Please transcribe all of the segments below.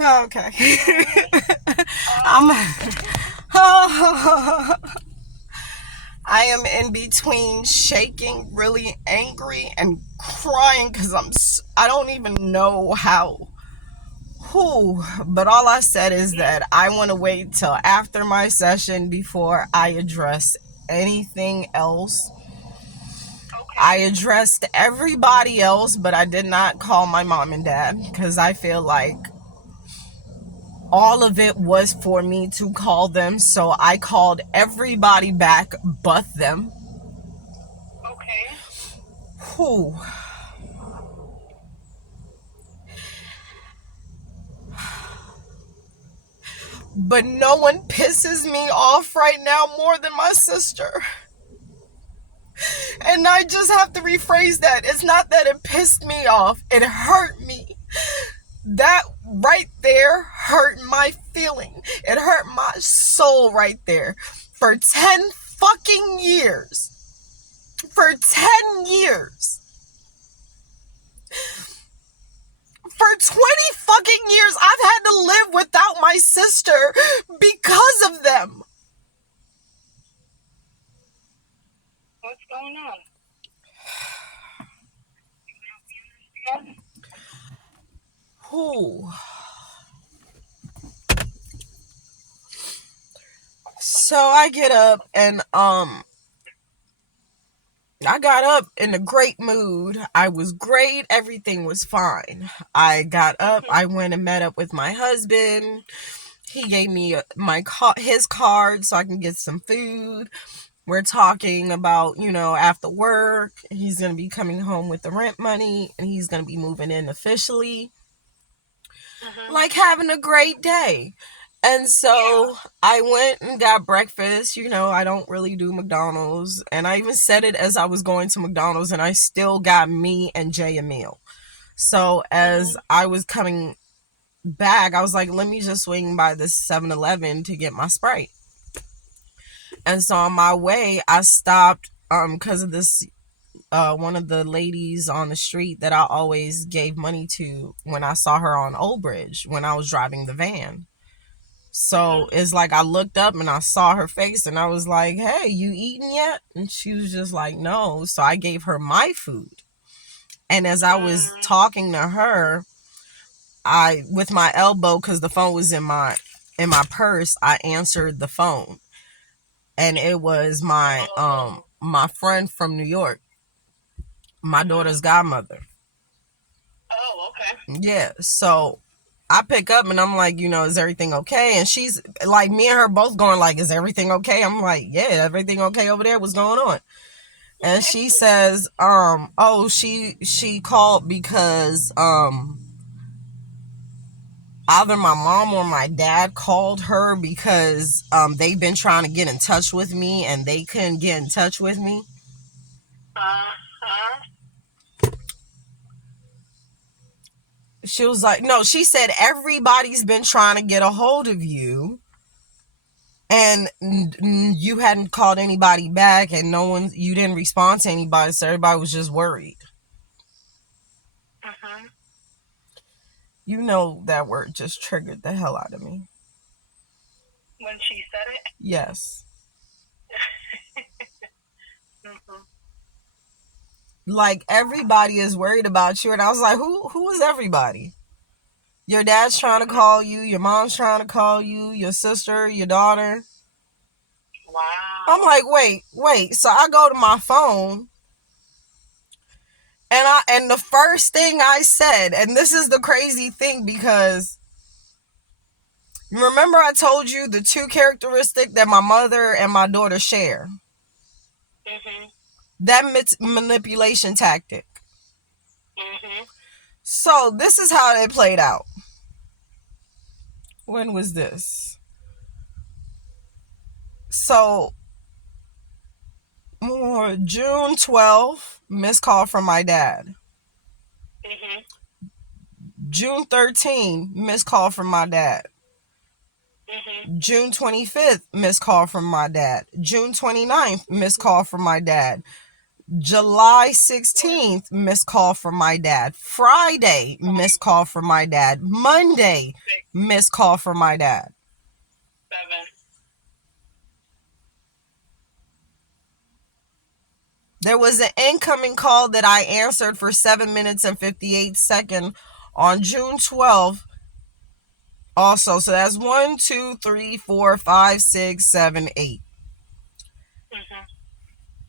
Okay. I'm. Oh, I am in between shaking, really angry, and crying because I don't even know how. Who, but all I said is that I want to wait till after my session before I address anything else. I okay. addressed everybody else, but I did not call my mom and dad because I feel like all of it was for me to call them. So I called everybody back but them. Okay. Who? But no one pisses me off right now more than my sister. And I just have to rephrase that. It's not that it pissed me off, it hurt me. That right there hurt my feeling. It hurt my soul right there. For 10 fucking years. For 10 years. For 20 fucking years, I've had to live without my sister because of them. What's going on? You understand? Whew. So I get up and I got up in a great mood. I was great. Everything was fine. I got up. I went and met up with my husband. He gave me his card so I can get some food. We're talking about, after work, he's going to be coming home with the rent money and he's going to be moving in officially. Like having a great day. And so Yeah. I went and got breakfast. I don't really do McDonald's. And I even said it as I was going to McDonald's, and I still got me and Jay a meal. So as I was coming back, I was like, let me just swing by this 7-Eleven to get my Sprite. And so on my way, I stopped because of this one of the ladies on the street that I always gave money to when I saw her on Old Bridge when I was driving the van. So it's like I looked up and I saw her face and I was like, hey, you eating yet? And she was just like, no. So I gave her my food. And as I was talking to her, with my elbow, because the phone was in my purse, I answered the phone. And it was my friend from New York, my daughter's godmother. Oh, okay. Yeah. So I pick up and I'm like, is everything okay? And she's like, me and her both going like, is everything okay? I'm like, yeah, everything okay over there? What's going on? And she says, oh, she called because either my mom or my dad called her because they've been trying to get in touch with me and they couldn't get in touch with me. Uh-huh. She was like, no, she said everybody's been trying to get a hold of you and you hadn't called anybody back and you didn't respond to anybody, so everybody was just worried. Uh-huh. That word just triggered the hell out of me. When she said it? Yes. Mm-hmm. Like everybody is worried about you, and I was like, who is everybody? Your dad's trying to call you, your mom's trying to call you, your sister, your daughter. I'm Wow. like, wait. So I go to my phone and the first thing I said, and this is the crazy thing because remember I told you the two characteristics that my mother and my daughter share. Mm-hmm. That manipulation tactic. Mm-hmm. So this is how it played out. When was this? So June 12th, missed call from my dad. Mm-hmm. June 13th, missed call from my dad. Mm-hmm. June 25th, missed call from my dad. June 29th, missed call from my dad. July 16th, missed call from my dad. Friday, missed call from my dad. Monday, 6, missed call from my dad. 7. There was an incoming call that I answered for 7 minutes and 58 seconds on June 12th. Also, so that's 1, 2, 3, 4, 5, 6, 7, 8. Mhm.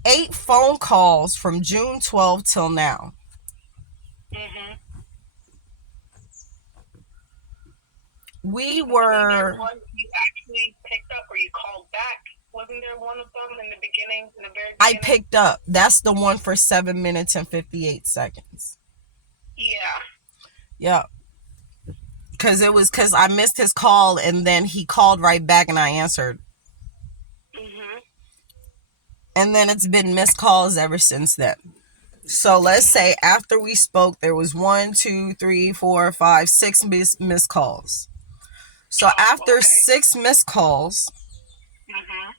8 phone calls from June 12th till now. Mhm. We Wasn't there were. one you actually picked up or you called back? Wasn't there one of them in the beginning, in the very I beginning? picked up. That's the one for 7 minutes and 58 seconds. Yeah. Yep. Because I missed his call and then he called right back and I answered. Mhm. And then it's been missed calls ever since then. So let's say after we spoke, there was 1, 2, 3, 4, 5, 6 missed calls. So after Okay. 6 missed calls, Mhm.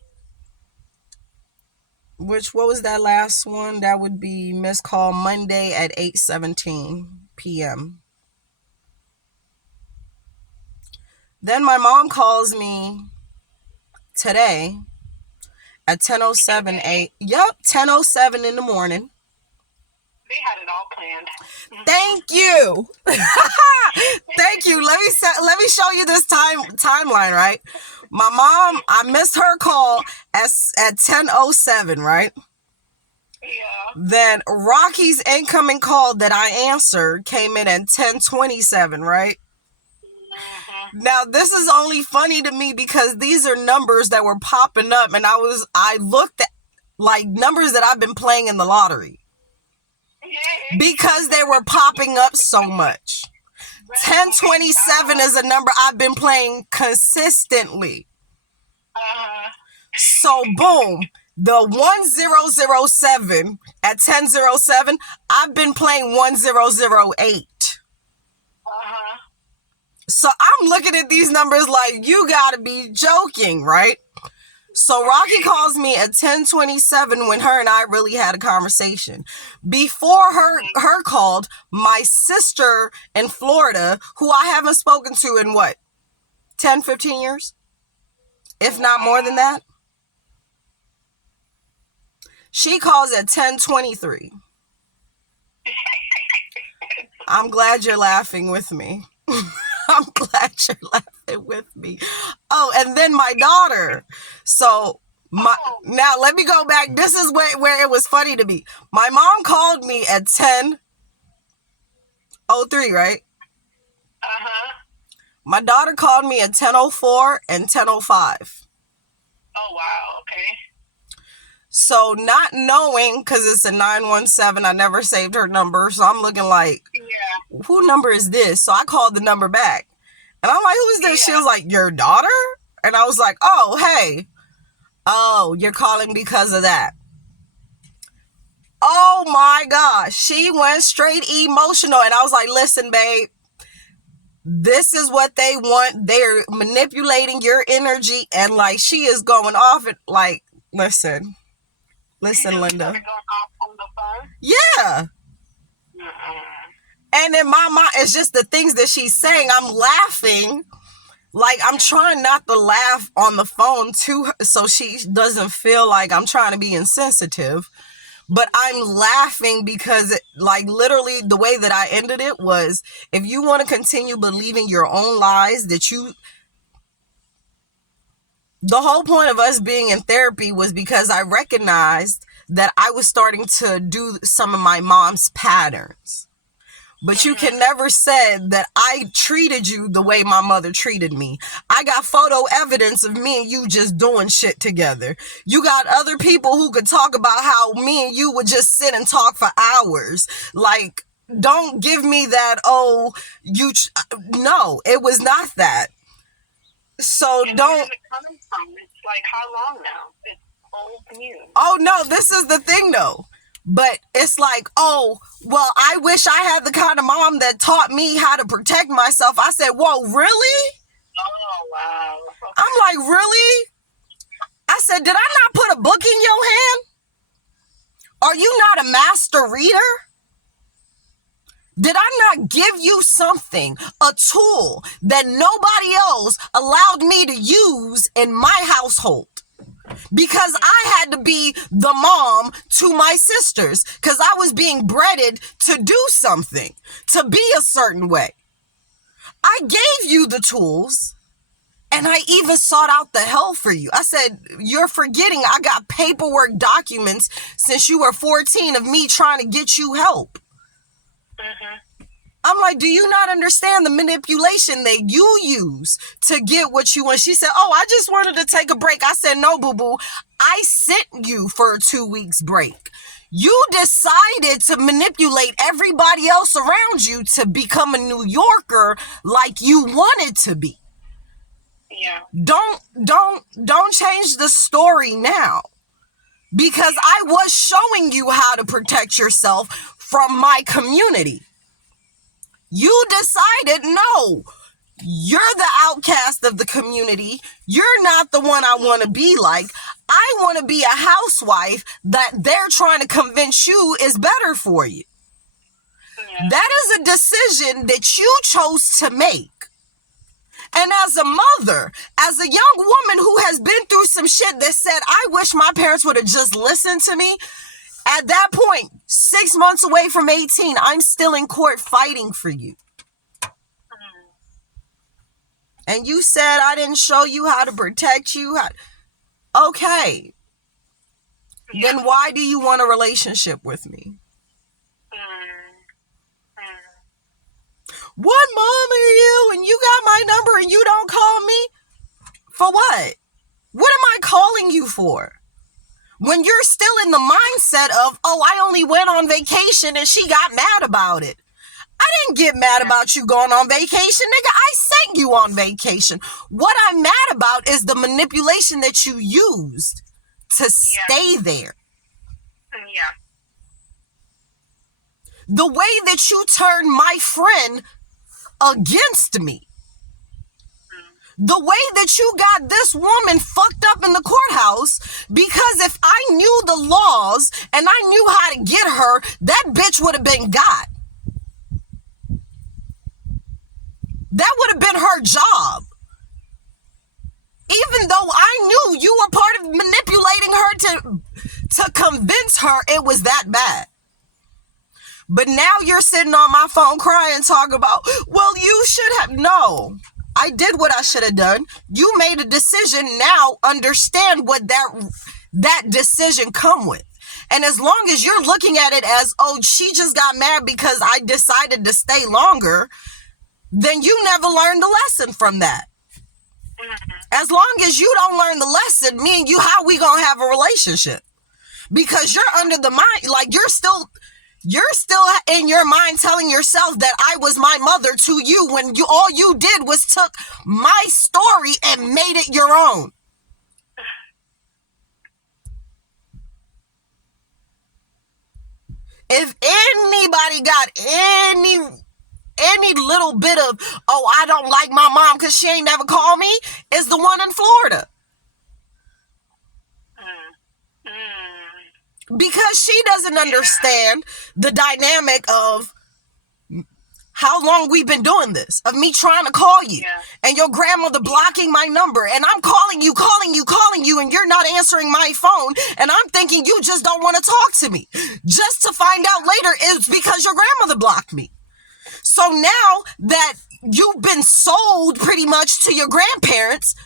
what was that last one? That would be missed call Monday at 8:17 p.m. Then my mom calls me today at 10:07 Today, Yep, 10:07 in the morning. they had it all planned. Thank you. Thank you. Let me show you this timeline, right? My mom, I missed her call at 10:07, right? Yeah. Then Rocky's incoming call that I answered came in at 10:27, right? Mhm. Now this is only funny to me because these are numbers that were popping up and I looked at like numbers that I've been playing in the lottery because they were popping up so much. 1027 is a number I've been playing consistently. So boom, the 1007 at 1007, I've been playing 1008. So I'm looking at these numbers like you gotta be joking, right? So Rocky calls me at 10:27 when her and I really had a conversation. Before her called my sister in Florida, who I haven't spoken to in what, 10, 15 years? If not more than that. She calls at 10:23. I'm glad you're laughing with me. I'm glad you're laughing with me. Oh, and then my daughter. So now let me go back. This is where it was funny to me. My mom called me at 10:03, right? My daughter called me at 10:04 and 10:05. Oh wow. Okay. So not knowing, because it's a 917, I never saved her number. So I'm looking like, Yeah. who number is this? So I called the number back. And I'm like, who is this? She was like, your daughter? And I was like, oh, hey. Oh, you're calling because of that. Oh my gosh. She went straight emotional. And I was like, listen, babe, this is what they want. They're manipulating your energy. And like, she is going off it. Like, listen, Linda. Going off on the phone? Yeah. And in my mind, it's just the things that she's saying. I'm laughing. Like, I'm trying not to laugh on the phone to her so she doesn't feel like I'm trying to be insensitive. But I'm laughing because, like, literally the way that I ended it was, if you want to continue believing your own lies, the whole point of us being in therapy was because I recognized that I was starting to do some of my mom's patterns. But you can never say that I treated you the way my mother treated me. I got photo evidence of me and you just doing shit together. You got other people who could talk about how me and you would just sit and talk for hours. Like, don't give me that, oh, no, it was not that. So And don't. where is it coming from? It's like how long now? It's old news. Oh, no, this is the thing, though. But it's like, oh, well, I wish I had the kind of mom that taught me how to protect myself. I said, whoa, really? Oh, wow. Okay. I'm like, really? I said, did I not put a book in your hand? Are you not a master reader? Did I not give you something, a tool that nobody else allowed me to use in my household? Because I had to be the mom to my sisters, because I was being bred to do something, to be a certain way. I gave you the tools, and I even sought out the help for you. I said, you're forgetting I got paperwork documents since you were 14 of me trying to get you help. I'm like, do you not understand the manipulation that you use to get what you want? She said, oh, I just wanted to take a break. I said, no, boo-boo. I sent you for a 2 weeks break. You decided to manipulate everybody else around you to become a New Yorker like you wanted to be. Yeah. Don't change the story now. Because I was showing you how to protect yourself from my community. You decided, no, you're the outcast of the community. You're not the one I want to be like. I want to be a housewife that they're trying to convince you is better for you. Yeah. That is a decision that you chose to make. And as a mother, as a young woman who has been through some shit that said, I wish my parents would have just listened to me. At that point, 6 months away from 18, I'm still in court fighting for you. And you said I didn't show you how to protect you. Okay. Yeah. Then why do you want a relationship with me? What mom are you? And you got my number and you don't call me? For what? What am I calling you for? When you're still in the mindset of, oh, I only went on vacation and she got mad about it. I didn't get mad about you going on vacation, nigga. I sent you on vacation. What I'm mad about is the manipulation that you used to stay there. Yeah. The way that you turned my friend against me. The way that you got this woman fucked up in the courthouse, because if I knew the laws and I knew how to get her, that bitch would have been got. That would have been her job. Even though I knew you were part of manipulating her to convince her it was that bad. But now you're sitting on my phone crying, talking about, well, you should have. No. I did what I should have done. You made a decision. Now understand what that decision come with. And as long as you're looking at it as, oh, she just got mad because I decided to stay longer, then you never learned the lesson from that. As long as you don't learn the lesson, me and you, how we gonna have a relationship? Because you're under the mind, like you're still in your mind telling yourself that I was my mother to you when all you did was took my story and made it your own. If anybody got any little bit of, oh, I don't like my mom because she ain't never called me, is the one in Florida. Because she doesn't understand the dynamic of how long we've been doing this, of me trying to call you and your grandmother blocking my number, and I'm calling you, and you're not answering my phone, and I'm thinking you just don't want to talk to me, just to find out later it's because your grandmother blocked me. So now that you've been sold pretty much to your grandparents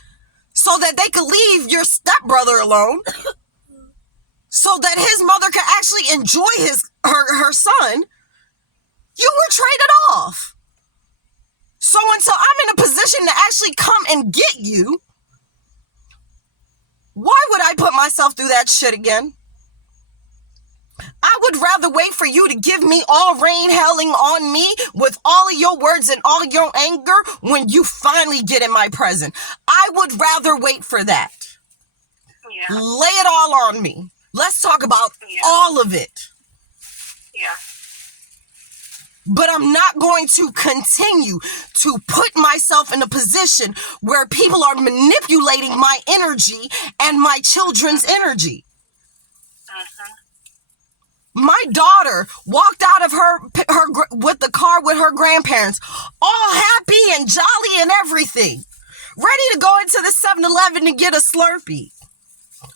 so that they could leave your stepbrother alone, so that his mother could actually enjoy her son, you were traded off. So until I'm in a position to actually come and get you, why would I put myself through that shit again? I would rather wait for you to give me all rain hailing on me with all of your words and all of your anger when you finally get in my presence. I would rather wait for that. Yeah. Lay it all on me. Let's talk about all of it. Yeah. But I'm not going to continue to put myself in a position where people are manipulating my energy and my children's energy. My daughter walked out of her with the car with her grandparents, all happy and jolly and everything, ready to go into the 7-Eleven to get a Slurpee.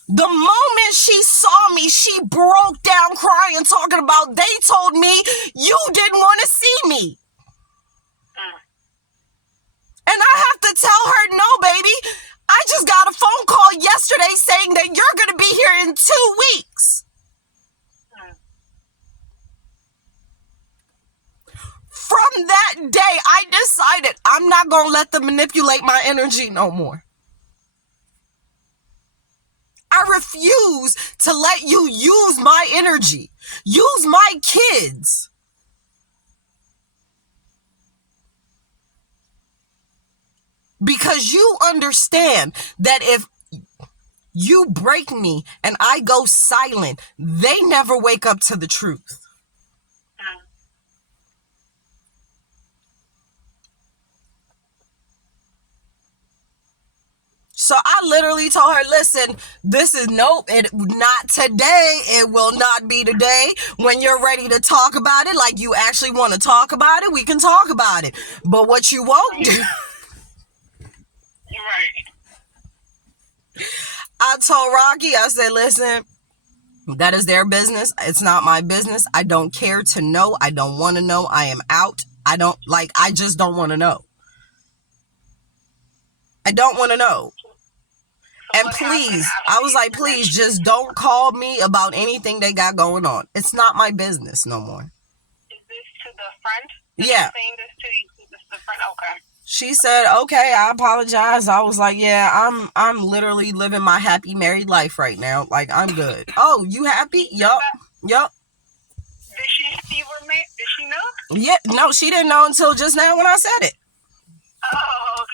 The moment she saw me, she broke down crying, talking about they told me you didn't want to see me. And I have to tell her, no, baby, I just got a phone call yesterday saying that you're going to be here in 2 weeks. From that day, I decided I'm not going to let them manipulate my energy no more. I refuse to let you use my energy, use my kids. Because you understand that if you break me and I go silent, they never wake up to the truth. So I literally told her, listen, this is not today. It will not be today. When you're ready to talk about it, like you actually want to talk about it, we can talk about it. But what you won't do. Right. I told Rocky, I said, listen, that is their business. It's not my business. I don't care to know. I don't want to know. I am out. I just don't want to know. I don't want to know. And please, I was like, please just don't call me about anything they got going on. It's not my business no more. Is this to the friend? Yeah. Saying this to you? This is the friend? Okay. She said, okay, I apologize. I was like, yeah, I'm literally living my happy married life right now. Like, I'm good. Oh, you happy? Yup. Did she see you were married? Did she know? Yeah, no, she didn't know until just now when I said it. Oh, okay.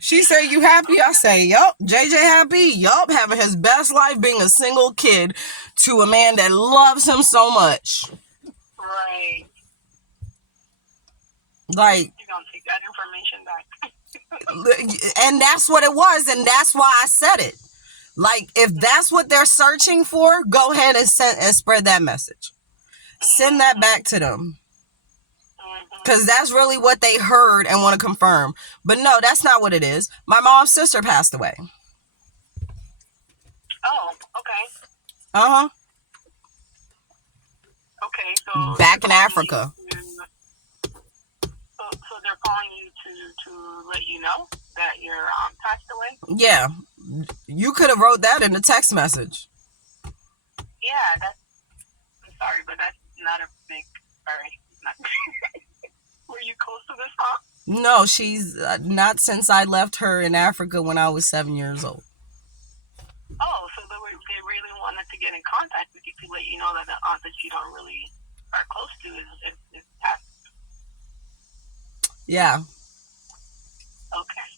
She said, you happy? I say, yup. JJ happy? Yup. Having his best life being a single kid to a man that loves him so much. Right. Like, you don't take that information back. And that's what it was, and that's why I said it. Like, if that's what they're searching for, go ahead and spread that message. Send that back to them. Because that's really what they heard and want to confirm. But no, that's not what it is. My mom's sister passed away. Oh, okay. Uh-huh. Okay, so... Back in Africa. So they're calling you to let you know that you're passed away? Yeah. You could have wrote that in a text message. Yeah, I'm sorry, but that's not a big... Sorry. Were you close to this, huh? No, she's not since I left her in Africa when I was 7 years old. Oh, so they really wanted to get in contact with you to let you know that the aunt that you don't really are close to is passed. Yeah. Okay.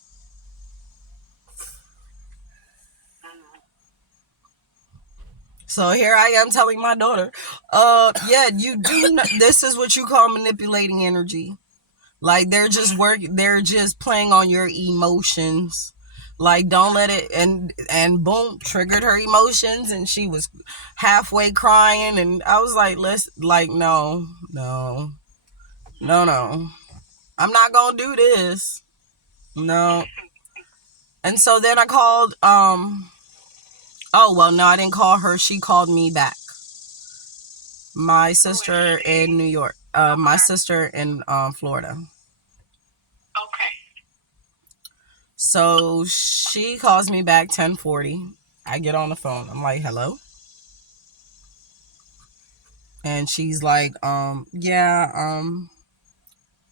So here I am telling my daughter, yeah, you do. This is what you call manipulating energy. Like they're just playing on your emotions. Like don't let it, and boom, triggered her emotions, and she was halfway crying, and I was like, no, I'm not gonna do this. No. And so then I called, oh, well, no, I didn't call her. She called me back. My sister in New York. My sister in Florida. Okay. So she calls me back 10:40. I get on the phone. I'm like, hello? And she's like, yeah,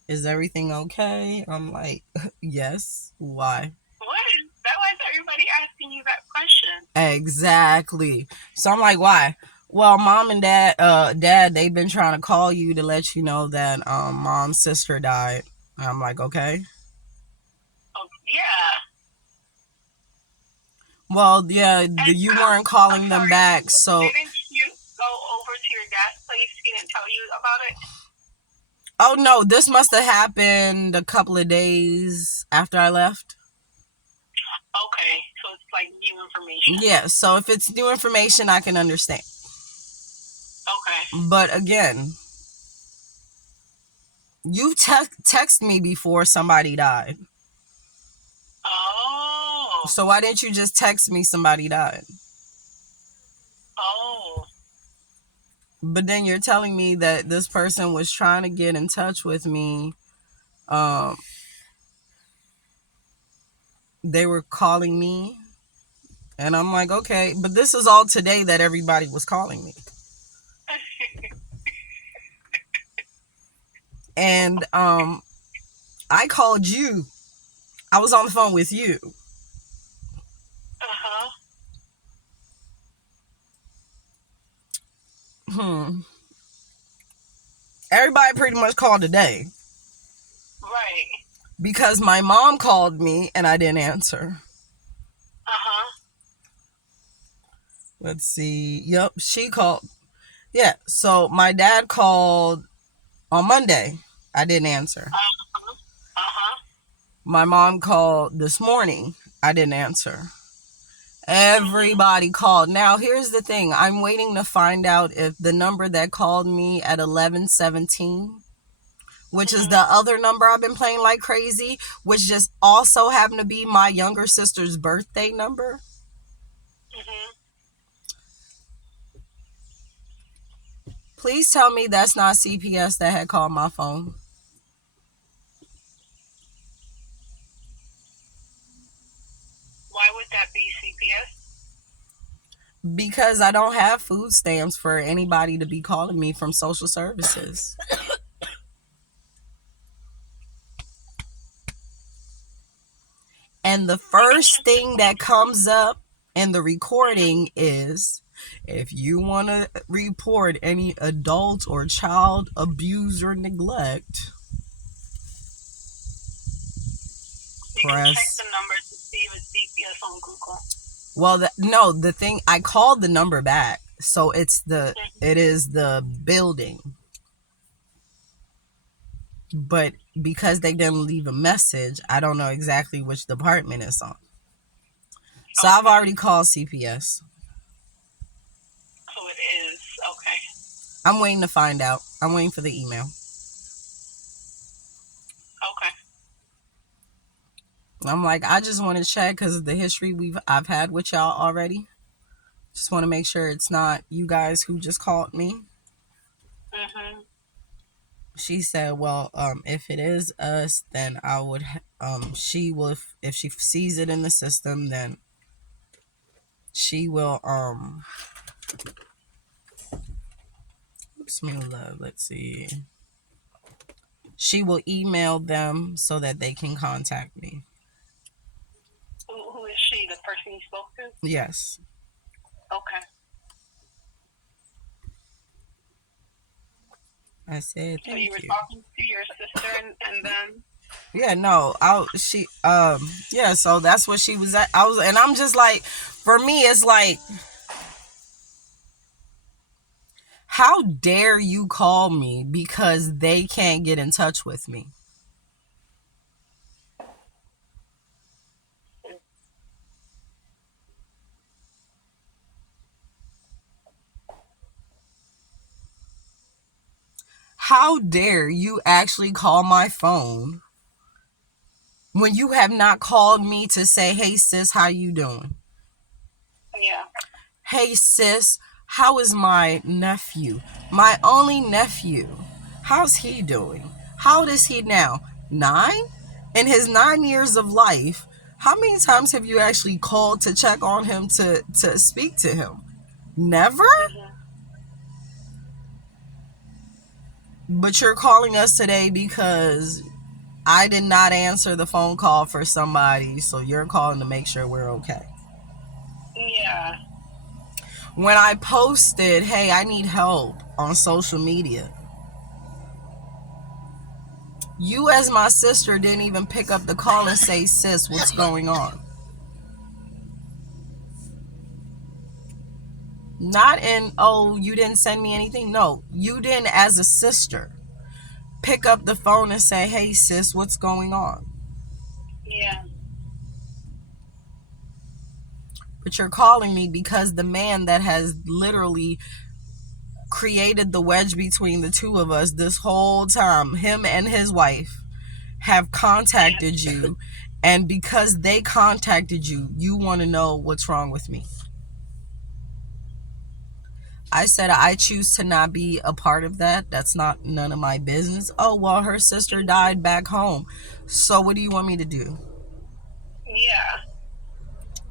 is everything okay? I'm like, yes. Why? That was everybody asking you that question. Exactly. So I'm like, why? Well, mom and dad, they've been trying to call you to let you know that mom's sister died. And I'm like, okay. Oh, yeah. Well, yeah, you weren't calling them back, so... Didn't you go over to your dad's place? He didn't tell you about it? Oh, no, this must have happened a couple of days after I left. Okay, so it's like new information. Yeah, so if it's new information, I can understand. Okay. But again, you text me before somebody died. Oh. So why didn't you just text me somebody died? Oh. But then you're telling me that this person was trying to get in touch with me. They were calling me. And I'm like, okay. But this is all today that everybody was calling me. And I called you. I was on the phone with you. Uh-huh. Everybody pretty much called today. Right. Because my mom called me and I didn't answer. Uh-huh. Let's see. Yep, she called. Yeah, so my dad called on Monday. I didn't answer. Uh-huh. Uh-huh. My mom called this morning. I didn't answer. Everybody called. Now, here's the thing. I'm waiting to find out if the number that called me at 11:17, which is the other number I've been playing like crazy, which just also happened to be my younger sister's birthday number. Mm-hmm. Please tell me that's not CPS that had called my phone. Why would that be CPS? Because I don't have food stamps for anybody to be calling me from social services. And the first thing that comes up in the recording is, if you want to report any adult or child abuse or neglect, You can check the number to see if it's CPS on Google. Well, no, the thing, I called the number back, so it is the building. But because they didn't leave a message, I don't know exactly which department it's on. So I've already called CPS. So it is. Okay. I'm waiting to find out. I'm waiting for the email. Okay. I'm like, I just want to check because of the history I've had with y'all already. Just want to make sure it's not you guys who just called me. Mm-hmm. She said, well, if it is us, then I would, she will, if she sees it in the system, then she will, let's see. She will email them so that they can contact me. Who is she? The person you spoke to? Yes. Okay. I said, so you were talking to your sister and then? Yeah, no, yeah, so that's what she was at. And I'm just like, for me, it's like, how dare you call me because they can't get in touch with me? How dare you actually call my phone when you have not called me to say, hey sis, how you doing? Yeah. Hey sis, how is my nephew? My only nephew. How's he doing? How old is he now? 9? In his 9 years of life, how many times have you actually called to check on him, to speak to him? Never? Mm-hmm. But you're calling us today because I did not answer the phone call for somebody, so you're calling to make sure we're okay. Yeah. When I posted, hey, I need help on social media, you as my sister didn't even pick up the call and say, sis, what's going on? Not in, oh, you didn't send me anything. No, you didn't, as a sister, pick up the phone and say, hey sis, what's going on? Yeah. But you're calling me because the man that has literally created the wedge between the two of us this whole time, him and his wife, have contacted you, and because they contacted you, you want to know what's wrong with me. I said I choose to not be a part of that. That's not none of my business. Oh, well, her sister died back home. So what do you want me to do? Yeah.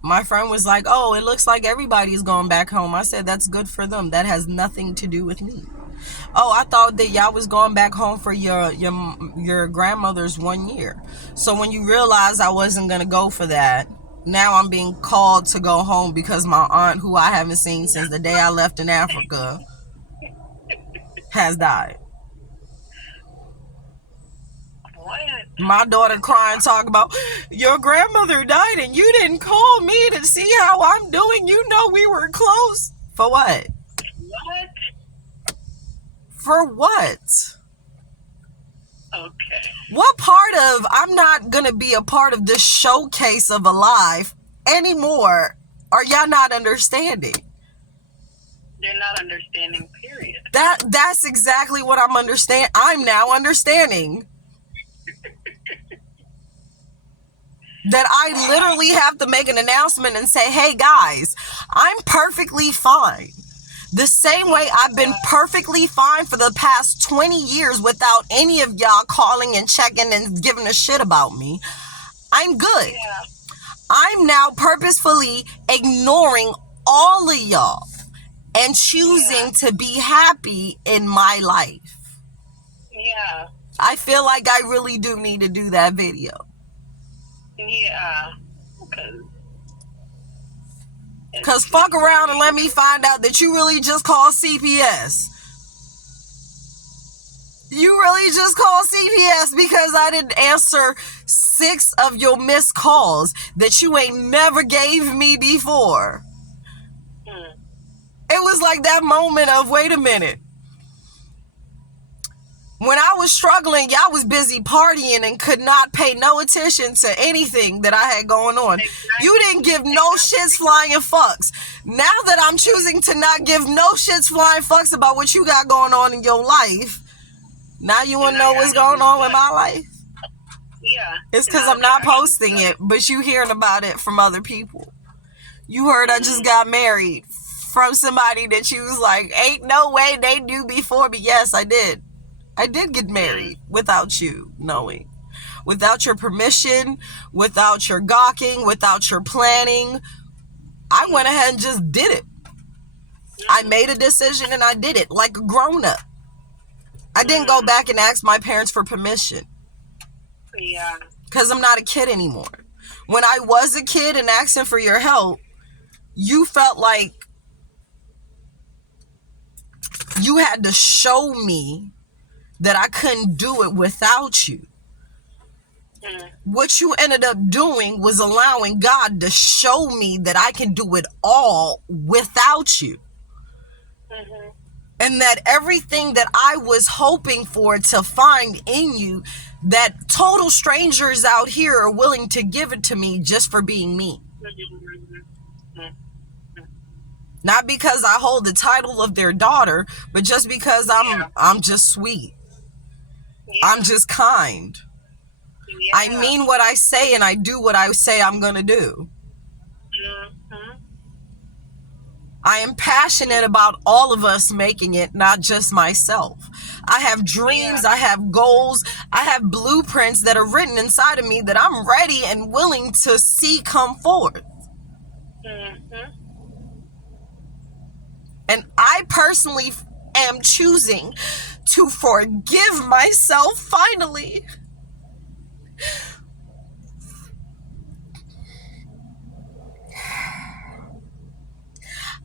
My friend was like, oh, it looks like everybody's going back home. I said, that's good for them. That has nothing to do with me. Oh, I thought that y'all was going back home for your grandmother's 1 year. So when you realized I wasn't going to go for that, now I'm being called to go home because my aunt, who I haven't seen since the day I left in Africa, has died. What? My daughter crying, talking about your grandmother died and you didn't call me to see how I'm doing. You know we were close. For what? What? For what? Okay. What part of I'm not gonna be a part of this showcase of a life anymore are y'all not understanding? They're not understanding, period. That's exactly what I'm now understanding. That I literally have to make an announcement and say, hey guys, I'm perfectly fine. The same way I've been perfectly fine for the past 20 years without any of y'all calling and checking and giving a shit about me. I'm good. Yeah. I'm now purposefully ignoring all of y'all and choosing to be happy in my life. Yeah. I feel like I really do need to do that video. Yeah. Because fuck around and let me find out that you really just called CPS. You really just called CPS because I didn't answer 6 of your missed calls that you ain't never gave me before. It was like that moment of, wait a minute. When I was struggling, y'all was busy partying and could not pay no attention to anything that I had going on. Exactly. You didn't give no shits flying fucks. Now that I'm choosing to not give no shits flying fucks about what you got going on in your life, now you want to know what's going on with my life? Yeah. It's because I'm not posting it, but you hearing about it from other people. You heard I just got married from somebody that you was like, ain't no way they knew before me. Yes, I did. I did get married without you knowing, without your permission, without your gawking, without your planning. I went ahead and just did it. I made a decision and I did it like a grown up. I didn't go back and ask my parents for permission. Yeah. Because I'm not a kid anymore. When I was a kid and asking for your help, you felt like you had to show me that I couldn't do it without you. What you ended up doing was allowing God to show me that I can do it all without you. And that everything that I was hoping for to find in you, that total strangers out here are willing to give it to me just for being me. Not because I hold the title of their daughter, but just because I'm just sweet. I'm just kind. I mean what I say and I do what I say I'm going to do. I am passionate about all of us making it, not just myself. I have dreams, I have goals, I have blueprints that are written inside of me that I'm ready and willing to see come forward. And I personally am choosing to forgive myself finally.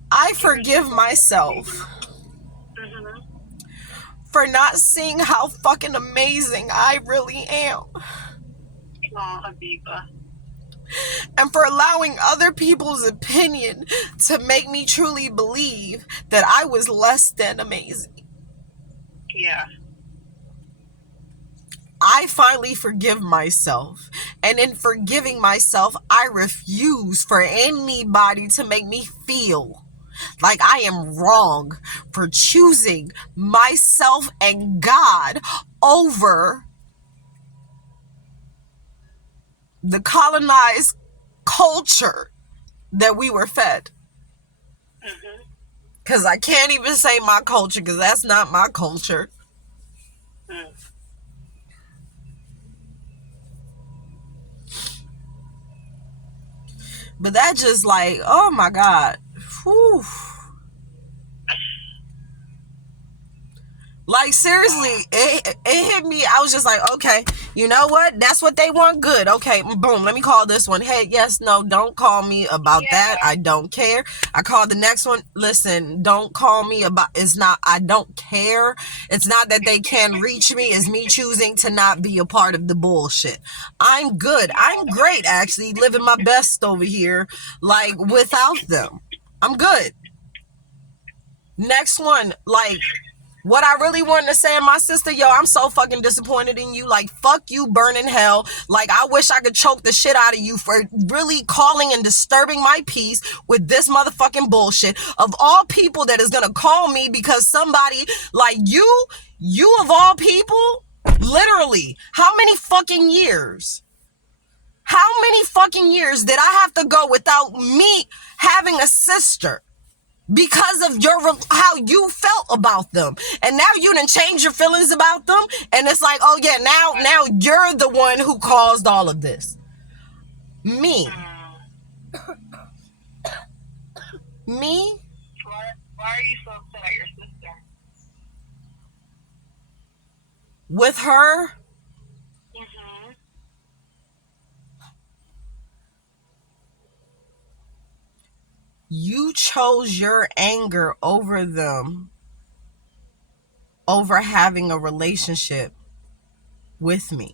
I forgive myself for not seeing how fucking amazing I really am. Oh, Habiba. And for allowing other people's opinion to make me truly believe that I was less than amazing. Yeah. I finally forgive myself. And in forgiving myself, I refuse for anybody to make me feel like I am wrong for choosing myself and God over the colonized culture that we were fed. Because I can't even say my culture, because that's not my culture. But that just like, oh my God. Whew. Like, seriously, it hit me. I was just like, okay, you know what? That's what they want. Good. Okay, boom. Let me call this one. Hey, yes, no, don't call me about that. I don't care. I called the next one. Listen, don't call me about, it's not, I don't care. It's not that they can't reach me. It's me choosing to not be a part of the bullshit. I'm good. I'm great, actually, living my best over here, like, without them. I'm good. Next one, like, what I really wanted to say to my sister, yo, I'm so fucking disappointed in you. Like, fuck you, burn in hell. Like, I wish I could choke the shit out of you for really calling and disturbing my peace with this motherfucking bullshit. Of all people that is gonna call me because somebody like you of all people, literally, how many fucking years? How many fucking years did I have to go without me having a sister? Because of how you felt about them, and now you done change your feelings about them, and it's like, oh yeah, now you're the one who caused all of this. Me. Me. Why are you so upset at your sister? With her, you chose your anger over them, over having a relationship with me.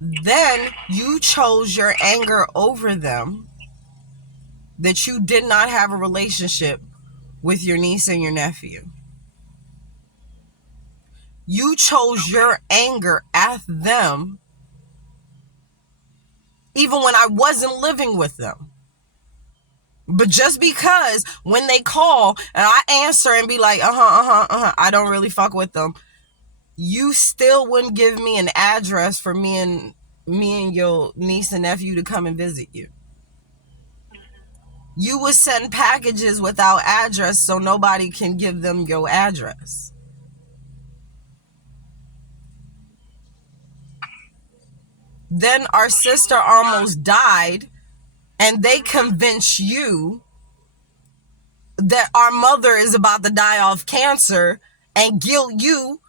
Then you chose your anger over them that you did not have a relationship with your niece and your nephew. You chose your anger at them even when I wasn't living with them. But just because when they call and I answer and be like, I don't really fuck with them, you still wouldn't give me an address for me and your niece and nephew to come and visit you. You would send packages without address so nobody can give them your address. Then our sister almost died, and they convince you that our mother is about to die of cancer and guilt you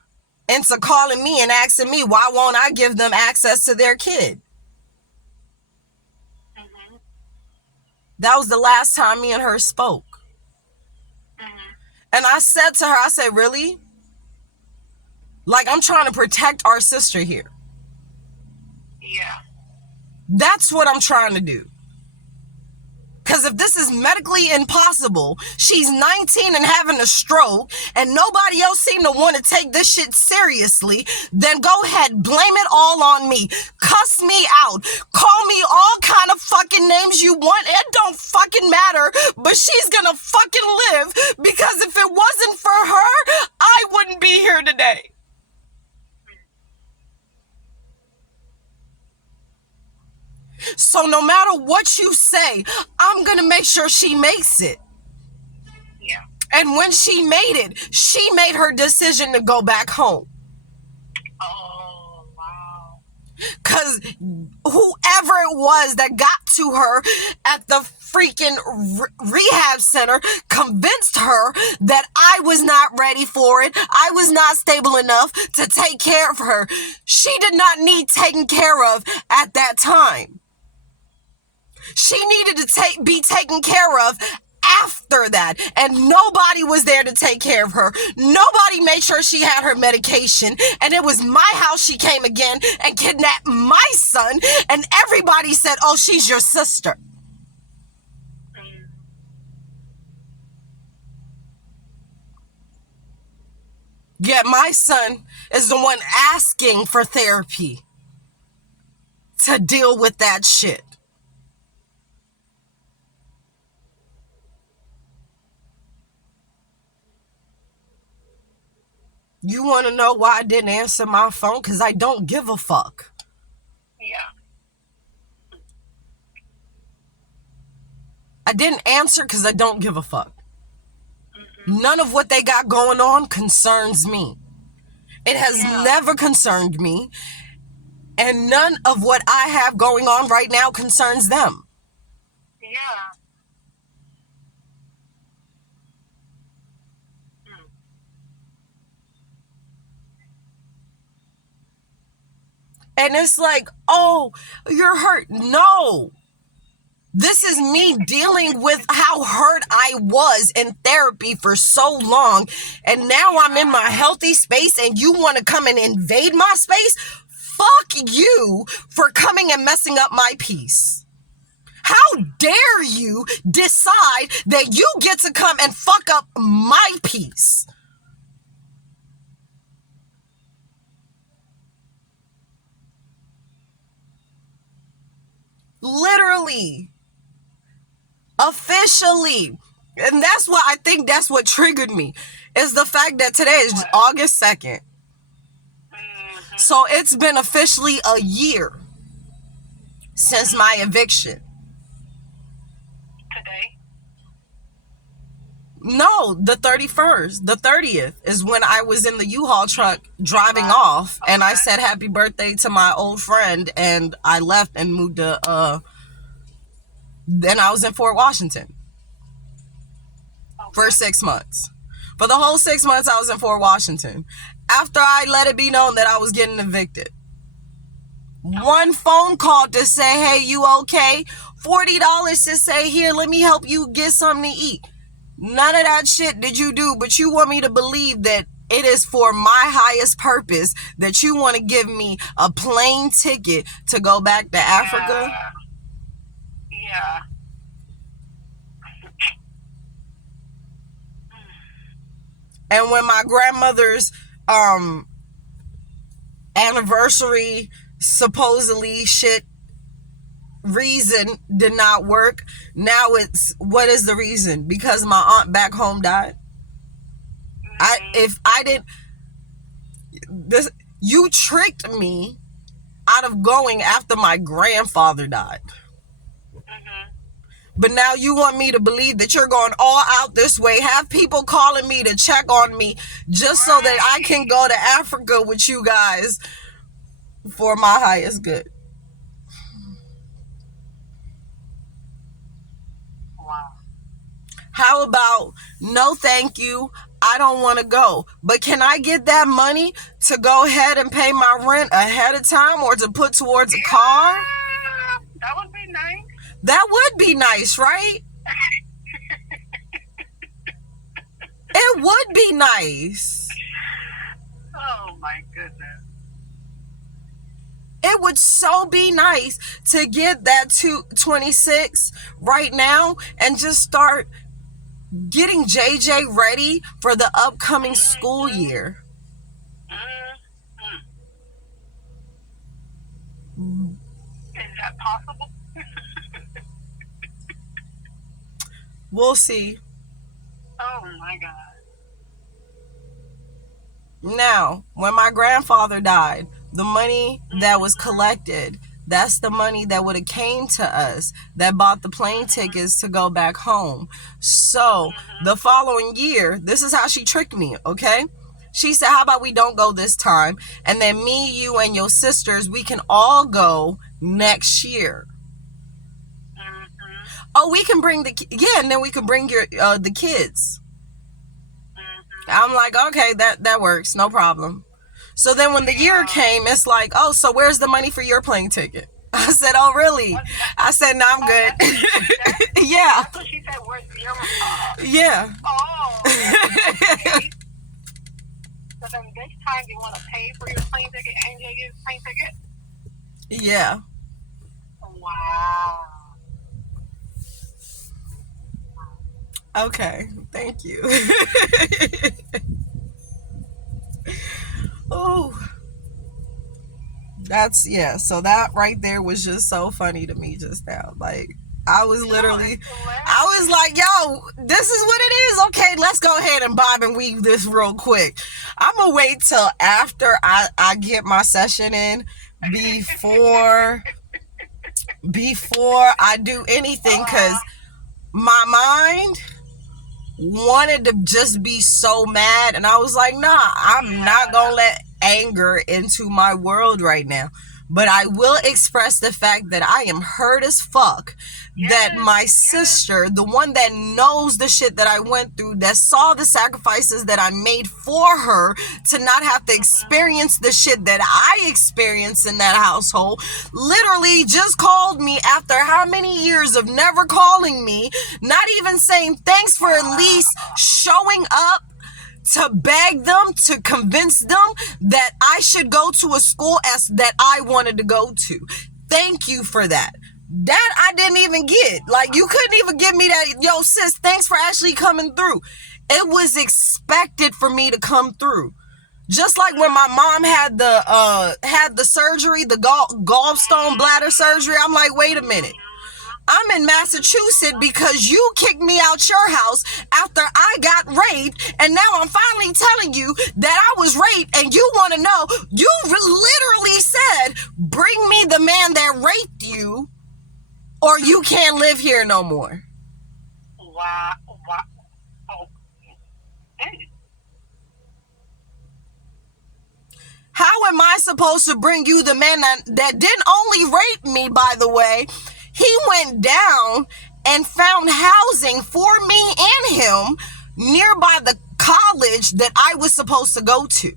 into calling me and asking me, why won't I give them access to their kid? That was the last time me and her spoke. And I said to her, I said, really? Like, I'm trying to protect our sister here. Yeah. That's what I'm trying to do. Because if this is medically impossible, she's 19 and having a stroke, and nobody else seemed to want to take this shit seriously, then go ahead, blame it all on me. Cuss me out. Call me all kind of fucking names you want. It don't fucking matter, but she's gonna fucking live, because if it wasn't for her, I wouldn't be here today. So no matter what you say, I'm going to make sure she makes it. Yeah. And when she made it, she made her decision to go back home. Oh, wow. Because whoever it was that got to her at the freaking rehab center convinced her that I was not ready for it. I was not stable enough to take care of her. She did not need taken care of at that time. She needed to be taken care of after that, and nobody was there to take care of her. Nobody made sure she had her medication, and it was my house she came again and kidnapped my son, and everybody said, oh, she's your sister. Yet my son is the one asking for therapy to deal with that shit. You want to know why I didn't answer my phone? Because I don't give a fuck. Yeah. I didn't answer because I don't give a fuck. None of what they got going on concerns me. It has never concerned me. And none of what I have going on right now concerns them. Yeah. And it's like, oh, you're hurt. No. This is me dealing with how hurt I was in therapy for so long. And now I'm in my healthy space and you want to come and invade my space? Fuck you for coming and messing up my peace. How dare you decide that you get to come and fuck up my peace? Literally. Officially. And that's what I think that's what triggered me. Is the fact that today is August 2nd. So it's been officially a year since my eviction. Today? No, the 31st. The 30th is when I was in the U-Haul truck driving off. And I said happy birthday to my old friend. And I left and moved to, then I was in Fort Washington for 6 months. For the whole 6 months, I was in Fort Washington. After I let it be known that I was getting evicted. One phone call to say, hey, you okay? $40 to say, here, let me help you get something to eat. None of that shit did you do, but you want me to believe that it is for my highest purpose that you want to give me a plane ticket to go back to Africa? Yeah. And when my grandmother's anniversary supposedly shit reason did not work, now it's what is the reason? Because my aunt back home died. You tricked me out of going after my grandfather died. But now you want me to believe that you're going all out this way, have people calling me to check on me just so that I can go to Africa with you guys for my highest good. Wow. How about, no thank you, I don't want to go. But can I get that money to go ahead and pay my rent ahead of time or to put towards a car? That would be nice. That would be nice, right? It would be nice. Oh my goodness. It would so be nice to get that 26 right now and just start getting JJ ready for the upcoming school year. Is that possible? We'll see. Oh my God. Now, when my grandfather died, the money that was collected, that's the money that would have came to us that bought the plane tickets to go back home. So the following year, this is how she tricked me, okay? She said, how about we don't go this time? And then me, you, and your sisters, we can all go next year. Oh, we can bring and then we can bring the kids. I'm like, okay, that works, no problem. So then when the year came, it's like, oh, so where's the money for your plane ticket? I said, oh, really? I said, no, I'm good. Yeah. That's what she said, where's your Yeah. Oh. Okay. So then this time you want to pay for your plane ticket and your plane ticket? Yeah. Wow. Okay, thank you. Oh, that's, yeah. So that right there was just so funny to me just now. Like, I was literally, I was like, yo, this is what it is. Okay, let's go ahead and bob and weave this real quick. I'm going to wait till after I get my session in before I do anything, because my mind wanted to just be so mad, and I was like, nah, I'm not gonna let anger into my world right now, but I will express the fact that I am hurt as fuck that my sister, the one that knows the shit that I went through, that saw the sacrifices that I made for her to not have to experience the shit that I experienced in that household, literally just called me after how many years of never calling me, not even saying thanks for at least showing up to beg them, to convince them that I should go to a school as that I wanted to go to. Thank you for that. That I didn't even get. Like, you couldn't even give me that, yo, sis, thanks for actually coming through. It was expected for me to come through. Just like when my mom had the surgery, the gallstone bladder surgery, I'm like, wait a minute. I'm in Massachusetts because you kicked me out your house after I got raped, and now I'm finally telling you that I was raped, and you want to know. You literally said, bring me the man that raped you, or you can't live here no more. Wow. Oh. How am I supposed to bring you the man that didn't only rape me, by the way? He went down and found housing for me and him nearby the college that I was supposed to go to,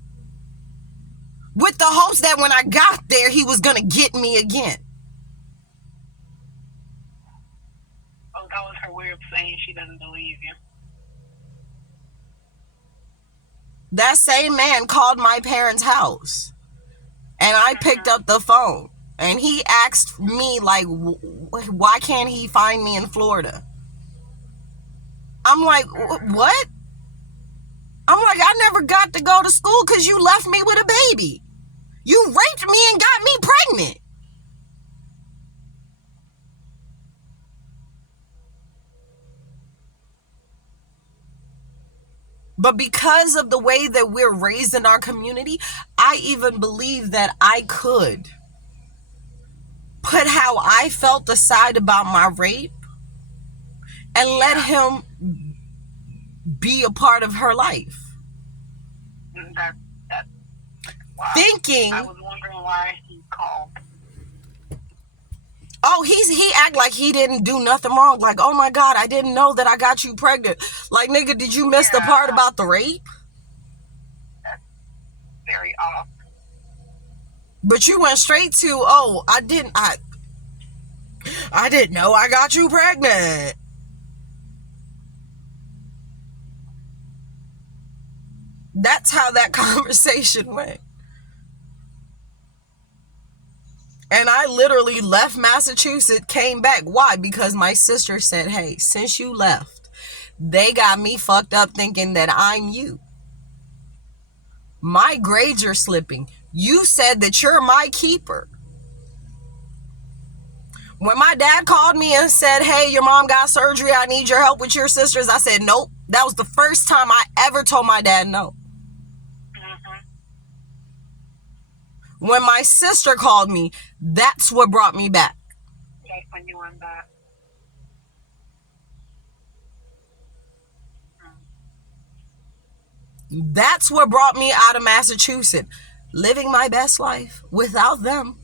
with the hopes that when I got there, he was going to get me again. Oh, that was her way of saying she doesn't believe you. That same man called my parents' house, and I picked up the phone, and he asked me, like, why can't he find me in Florida? I'm like, what? I'm like, I never got to go to school because you left me with a baby. You raped me and got me pregnant. But because of the way that we're raised in our community, I even believe that I could put how I felt aside about my rape and let him be a part of her life. Wow. Thinking, I was wondering why he called. Oh, he act like he didn't do nothing wrong. Like, oh my God, I didn't know that I got you pregnant. Like, nigga, did you miss the part about the rape? That's very off. But you went straight to, oh, I didn't know I got you pregnant. That's how that conversation went. And I literally left Massachusetts, came back. Why? Because my sister said, hey, since you left, they got me fucked up thinking that I'm you. My grades are slipping. You said that you're my keeper. When my dad called me and said, hey, your mom got surgery, I need your help with your sisters, I said, nope. That was the first time I ever told my dad no. When my sister called me, that's what brought me back. That's when you went back. That's what brought me out of Massachusetts. Living my best life without them.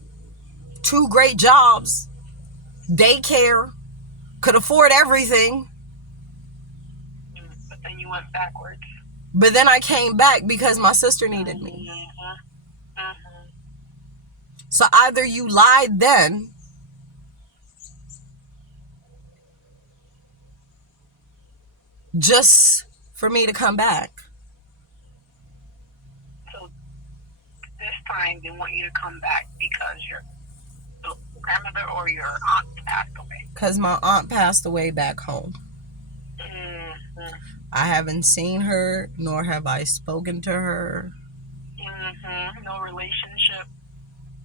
2 great jobs. Daycare. Could afford everything. But then you went backwards. But then I came back because my sister needed me. So either you lied then, just for me to come back. So this time they want you to come back because your grandmother or your aunt passed away. Because my aunt passed away back home. I haven't seen her, nor have I spoken to her. No relationship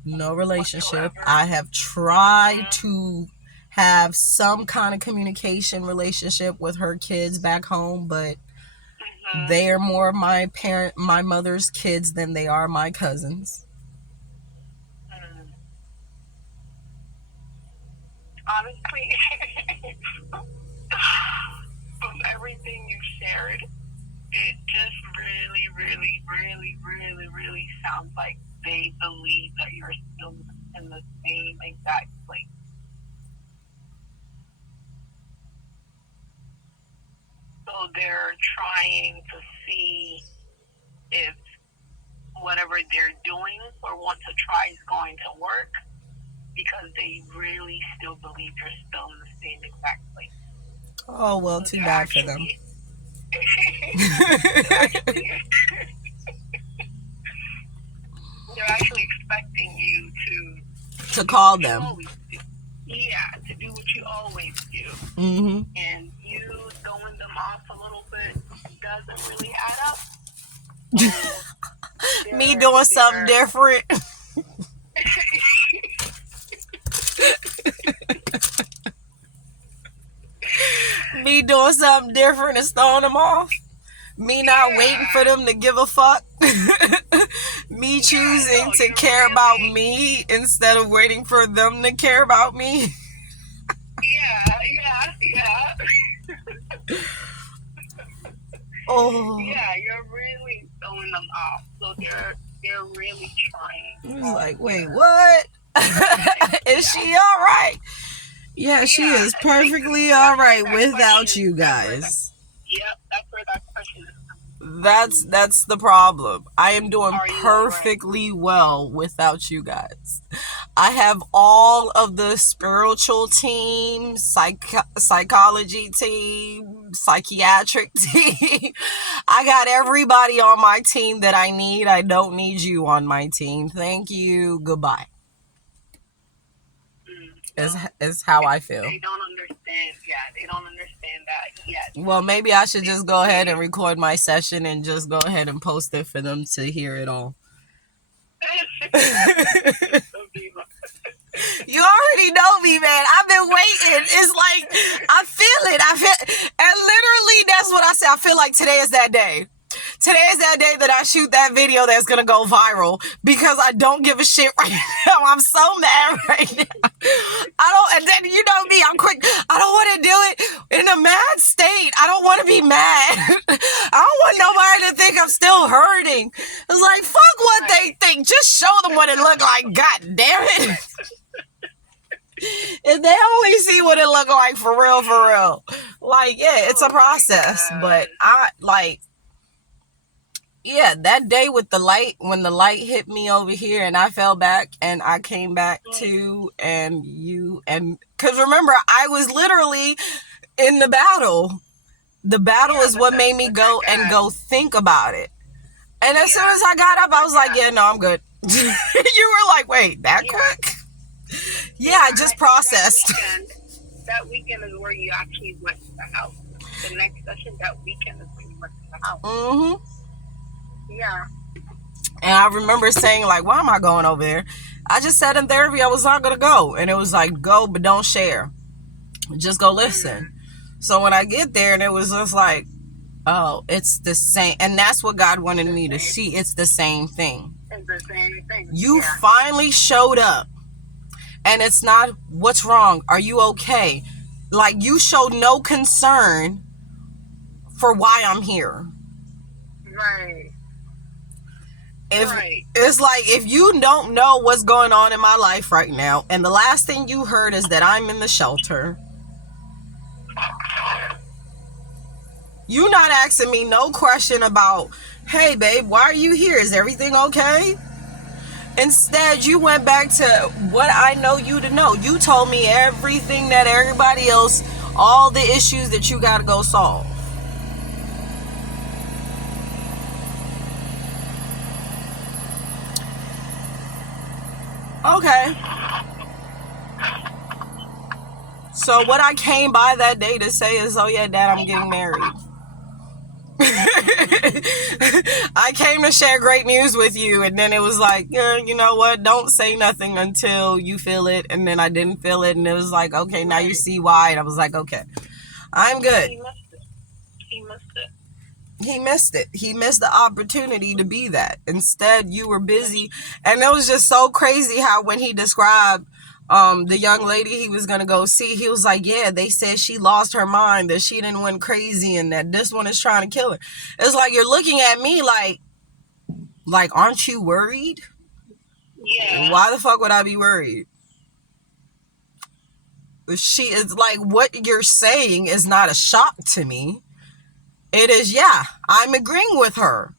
No relationship. whatsoever. I have tried to have some kind of communication relationship with her kids back home, but they're more my mother's kids than they are my cousins. Honestly, from everything you've shared, it just really sounds like they believe that you're still in the same exact place. So they're trying to see if whatever they're doing or want to try is going to work, because they really still believe you're still in the same exact place. Oh, well, too bad for them. They're actually expecting you to call them. To do what you always do. Mm-hmm. And you throwing them off a little bit doesn't really add up. Me doing something different. Me doing something different is throwing them off. Me not waiting for them to give a fuck. Me choosing to care about me instead of waiting for them to care about me. Yeah. Oh. Yeah, you're really throwing them off. So they're really trying. He's like, wait, what? Is she all right? Yeah, she is perfectly all right without you guys. Yep, that's where that question is. That's the problem. I am doing perfectly well without you guys. I have all of the spiritual team, psychology team, psychiatric team. I got everybody on my team that I need. I don't need you on my team. Thank you. Goodbye. Is how I feel. They don't understand. Yeah, they don't understand that yet. Well, maybe I should just go ahead and record my session and just go ahead and post it for them to hear it all. You already know me, man. I've been waiting. It's like, I feel it. And literally, that's what I say. I feel like today is that day. Today is that day that I shoot that video that's going to go viral, because I don't give a shit right now. I'm so mad right now. And then you know me, I'm quick. I don't want to do it in a mad state. I don't want to be mad. I don't want nobody to think I'm still hurting. It's like, fuck what they think. Just show them what it looked like. God damn it. If they only see what it looked like for real. Like, yeah, it's a process. But yeah, that day with the light, when the light hit me over here and I fell back and I came back to, and because remember, I was literally in the battle. The battle is what made me go think about it. And as soon as I got up, I was like, yeah, no, I'm good. You were like, wait, that quick? Yeah, I just processed. That weekend is where you actually went to the house. The next session that weekend is when you went to the house. Mm-hmm. Yeah. And I remember saying, like, why am I going over there? I just said in therapy I was not going to go. And it was like, go, but don't share. Just go listen. So when I get there, and it was just like, oh, it's the same. And that's what God wanted me to see. It's the same thing. It's the same thing. You finally showed up. And it's not, what's wrong? Are you okay? Like, you showed no concern for why I'm here. Right. It's like, if you don't know what's going on in my life right now, and the last thing you heard is that I'm in the shelter, you not asking me no question about, hey babe, why are you here? Is everything okay? Instead, you went back to what I know you to know. You told me everything that everybody else, all the issues that you gotta go solve. Okay. So what I came by that day to say is, oh yeah, Dad, I'm getting married. I came to share great news with you, and then it was like, you know what? Don't say nothing until you feel it. And then I didn't feel it, and it was like, okay, now you Right. see why. And I was like, okay, I'm good. He missed it. He missed it. He missed it. He missed the opportunity to be that. Instead, you were busy. And it was just so crazy how when he described the young lady he was going to go see, he was like, yeah, they said she lost her mind, that she didn't went crazy, and that this one is trying to kill her. It's like you're looking at me like, aren't you worried? Yeah. Why the fuck would I be worried? She is like, what you're saying is not a shock to me. It is, yeah, I'm agreeing with her.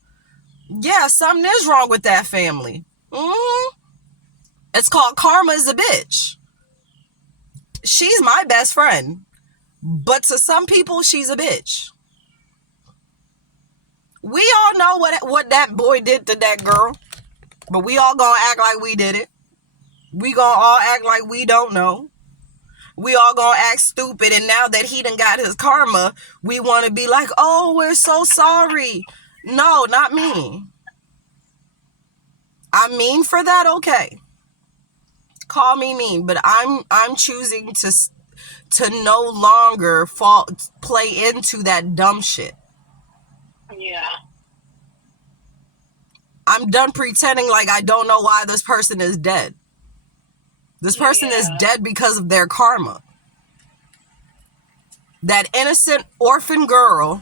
Yeah, something is wrong with that family. It's called karma is a bitch. She's my best friend, but to some people, she's a bitch. We all know what that boy did to that girl, but we all gonna act like we did it. We gonna all act like we don't know. We all gonna act stupid, and now that he done got his karma, we want to be like, oh, we're so sorry. No, not me. I'm mean for that, okay. Call me mean, but I'm choosing to no longer play into that dumb shit. Yeah. I'm done pretending like I don't know why this person is dead. This person is dead because of their karma. That innocent orphan girl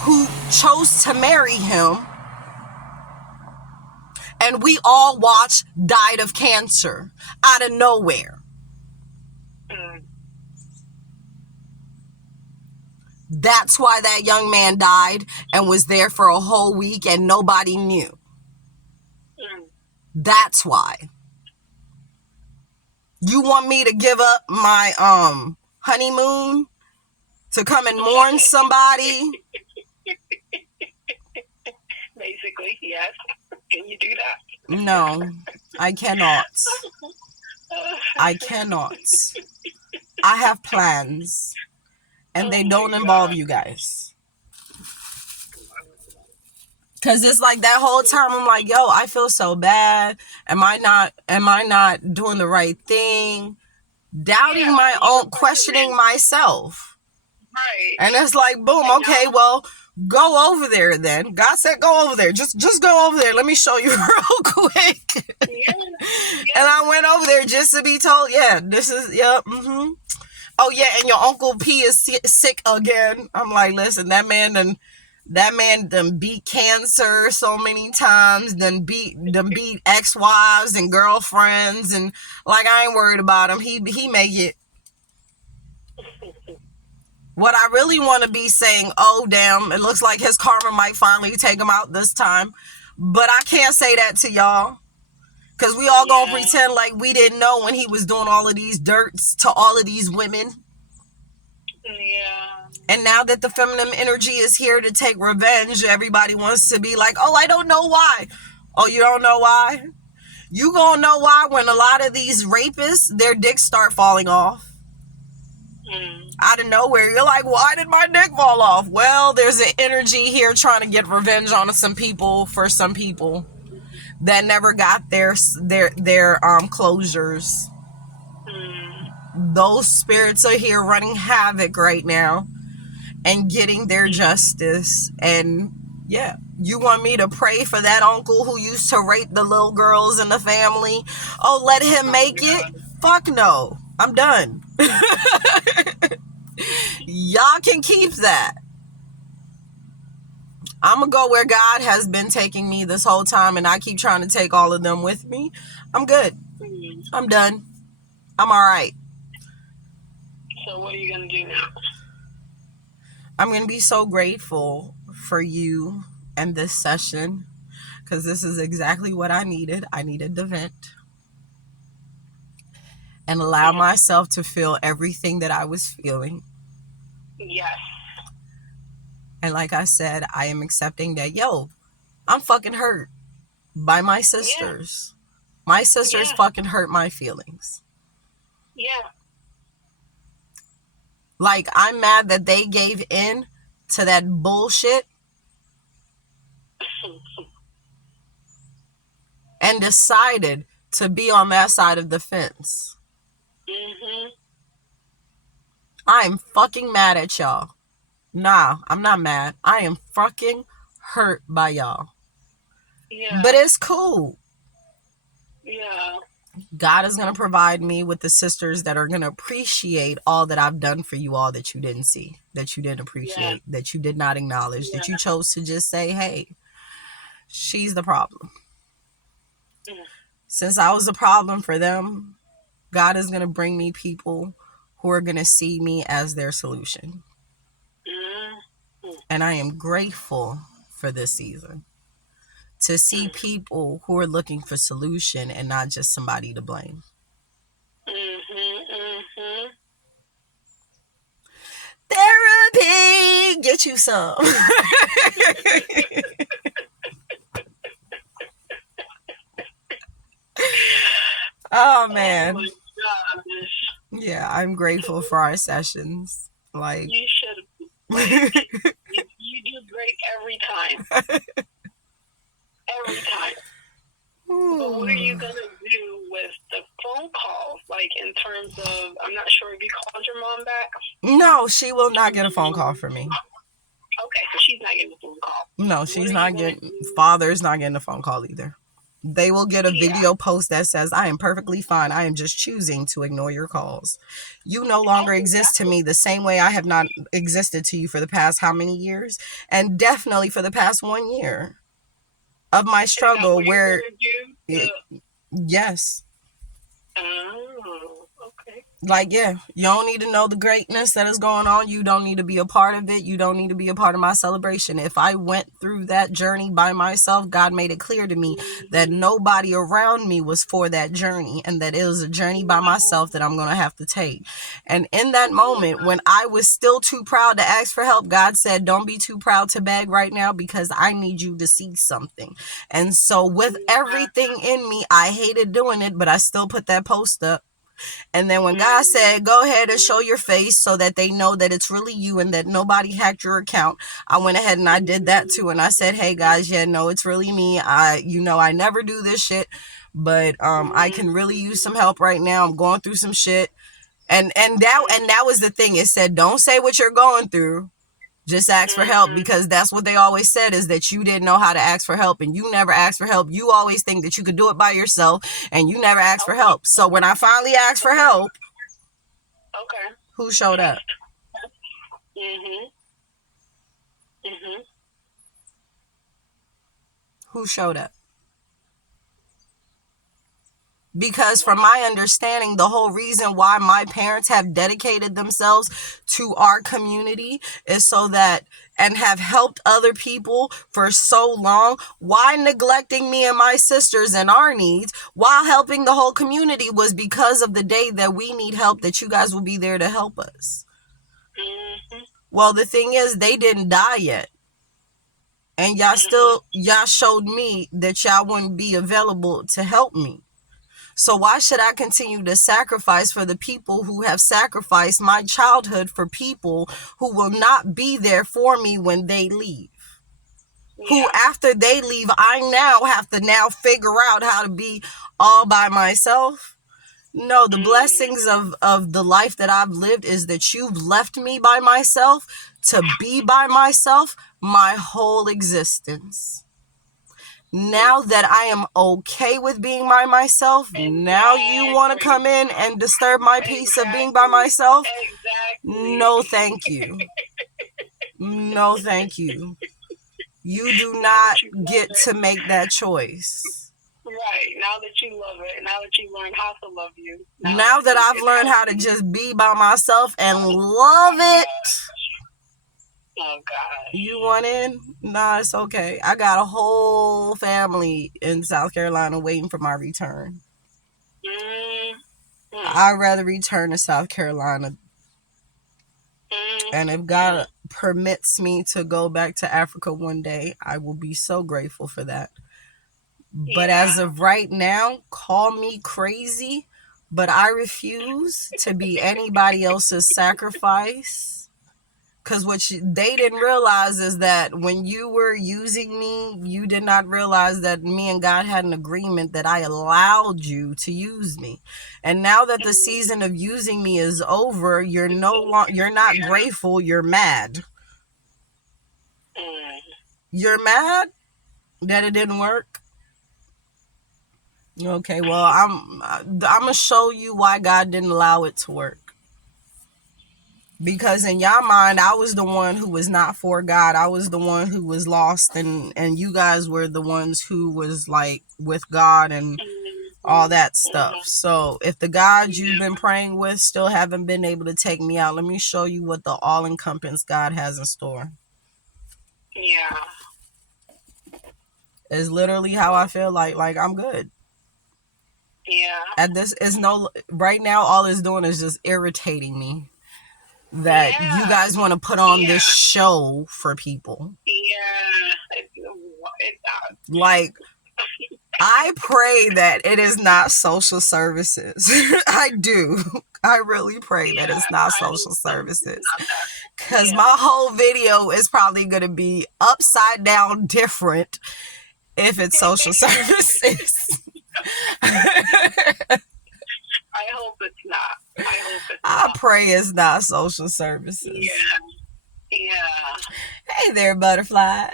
who chose to marry him, and we all watched, died of cancer out of nowhere. That's why that young man died and was there for a whole week and nobody knew. That's why. You want me to give up my honeymoon to come and mourn somebody? Basically, yes. Can you do that? No, I cannot. I cannot. I have plans, and they don't involve you guys. Cause it's like that whole time I'm like, yo, I feel so bad. Am I not doing the right thing? Doubting my own, questioning myself. Right. And it's like, boom, okay, well, go over there then. God said go over there. Just go over there. Let me show you real quick. Yeah. And I went over there just to be told, yeah, this is, yeah, oh yeah, and your Uncle P is sick again. I'm like, listen, that man done beat cancer so many times, done beat ex-wives and girlfriends, and like, I ain't worried about him. He make it. What I really want to be saying, oh damn, it looks like his karma might finally take him out this time. But I can't say that to y'all, because we all gonna pretend like we didn't know when he was doing all of these dirts to all of these women. Yeah. And now that the feminine energy is here to take revenge, everybody wants to be like, oh, I don't know why. Oh, you don't know why? You gonna know why when a lot of these rapists, their dicks start falling off. Out of nowhere. You're like, why did my dick fall off? Well, there's an energy here trying to get revenge on some people, for some people that never got their closures. Those spirits are here running havoc right now and getting their justice. And yeah, you want me to pray for that uncle who used to rape the little girls in the family? Oh, let him make it? Fuck no. I'm done. Y'all can keep that. I'm gonna go where God has been taking me this whole time, and I keep trying to take all of them with me. I'm good. I'm done. I'm all right. So what are you gonna do now? I'm gonna be so grateful for you and this session, because this is exactly what I needed. I needed to vent and allow myself to feel everything that I was feeling. Yes. And like I said, I am accepting that, yo, I'm fucking hurt by my sisters. My sisters fucking hurt my feelings. Yeah. Like, I'm mad that they gave in to that bullshit and decided to be on that side of the fence. I am fucking mad at y'all. Nah, I'm not mad. I am fucking hurt by y'all. Yeah. But it's cool. Yeah. God is going to provide me with the sisters that are going to appreciate all that I've done for you all that you didn't see, that you didn't appreciate, that you did not acknowledge, that you chose to just say, hey, she's the problem. Since I was a problem for them, God is going to bring me people who are going to see me as their solution. And I am grateful for this season to see people who are looking for solution and not just somebody to blame. Therapy, get you some. Oh man. Oh my gosh. Yeah, I'm grateful for our sessions. Like, you should. Like, you do great every time. Every time. But what are you gonna do with the phone calls? Like, in terms of, I'm not sure if you called your mom back. No, she will not get a phone call from me. Okay, so she's not getting a phone call. No, she's not getting. Father's not getting a phone call either. They will get a video post that says, I am perfectly fine. I am just choosing to ignore your calls. You no longer exist to me the same way I have not existed to you for the past how many years? And definitely for the past 1 year of my struggle where... Yes. Oh, okay. Like, yeah, you don't need to know the greatness that is going on. You don't need to be a part of it. You don't need to be a part of my celebration. If I went through that journey by myself, God made it clear to me that nobody around me was for that journey, and that it was a journey by myself that I'm going to have to take. And in that moment, when I was still too proud to ask for help, God said, don't be too proud to beg right now, because I need you to see something. And so with everything in me, I hated doing it, but I still put that post up. And then when God said, go ahead and show your face so that they know that it's really you and that nobody hacked your account, I went ahead and I did that too. And I said, hey guys, yeah, no, it's really me. I never do this shit, but I can really use some help right now. I'm going through some shit. And that was the thing. It said, don't say what you're going through. Just ask for help, because that's what they always said, is that you didn't know how to ask for help, and you never asked for help. You always think that you could do it by yourself, and you never asked for help. So when I finally asked for help, who showed up? Who showed up? Because from my understanding, the whole reason why my parents have dedicated themselves to our community is so that, and have helped other people for so long, why neglecting me and my sisters and our needs while helping the whole community was because of the day that we need help, that you guys will be there to help us. Well, the thing is, they didn't die yet. And y'all showed me that y'all wouldn't be available to help me. So why should I continue to sacrifice for the people who have sacrificed my childhood for people who will not be there for me when they leave? Who, after they leave, I now have to figure out how to be all by myself? No, the blessings of the life that I've lived is that you've left me by myself to be by myself my whole existence. Now that I am okay with being by myself, now you want to come in and disturb my peace of being by myself? No, thank you. No, thank you. You do not get to make that choice. Right. Now that you love it, now that you learn how to love you. Now that I've learned how to just be by myself and love it. Oh, God. You want in? Nah, it's okay. I got a whole family in South Carolina waiting for my return. I'd rather return to South Carolina. And if God permits me to go back to Africa one day, I will be so grateful for that. But as of right now, call me crazy, but I refuse to be anybody else's sacrifice. Because they didn't realize is that when you were using me, you did not realize that me and God had an agreement that I allowed you to use me. And now that the season of using me is over, you're not grateful, you're mad. You're mad that it didn't work. Okay, well, I'm gonna show you why God didn't allow it to work. Because in your mind, I was the one who was not for God. I was the one who was lost, and you guys were the ones who was like with God and all that stuff. So if the gods you've been praying with still haven't been able to take me out, let me show you what the all-encompassing God has in store. Yeah. It's literally how I feel like I'm good. Yeah. And this is right now, all it's doing is just irritating me that you guys want to put on this show for people. Yeah. Like, I pray that it is not social services. I do. I really pray that it's not social services. Because my whole video is probably going to be upside down different if it's social services. I hope it's not. I pray it's not social services. Yeah. Yeah. Hey there, butterfly.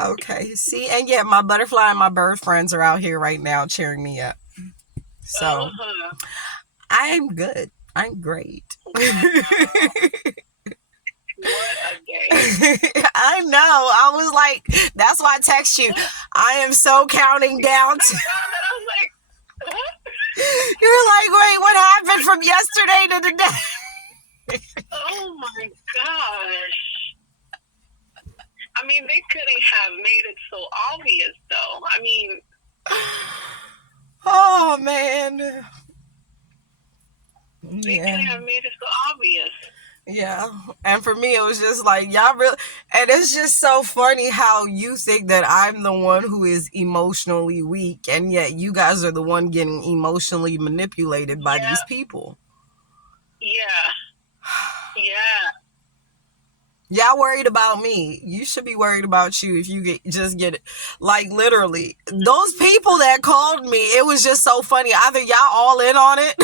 Okay, see, and yeah, my butterfly and my bird friends are out here right now cheering me up. So, I'm good. I'm great. What a day. I know. I was like, that's why I text you. I am so counting down to. I was like, You're like, wait, what happened from yesterday to today? oh my gosh. I mean, they couldn't have made it so obvious, though. I mean, oh man. They couldn't have made it so obvious. Yeah. And for me, it was just like, y'all really, and it's just so funny how you think that I'm the one who is emotionally weak, and yet you guys are the one getting emotionally manipulated by these people. Yeah. Yeah. Y'all worried about me. You should be worried about you if you get it. Like, literally, those people that called me, it was just so funny. Either y'all all in on it,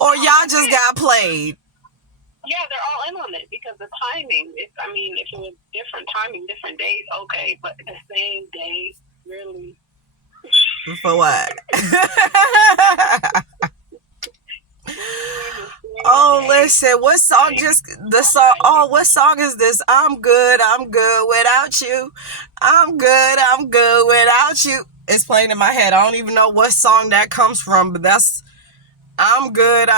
or y'all just got played. Yeah, they're all in on it because the timing. If it was different timing, different days, okay, but the same day, really. For what? Oh, listen, what song what song is this? I'm good without you. I'm good without you. It's playing in my head. I don't even know what song that comes from, but that's I'm good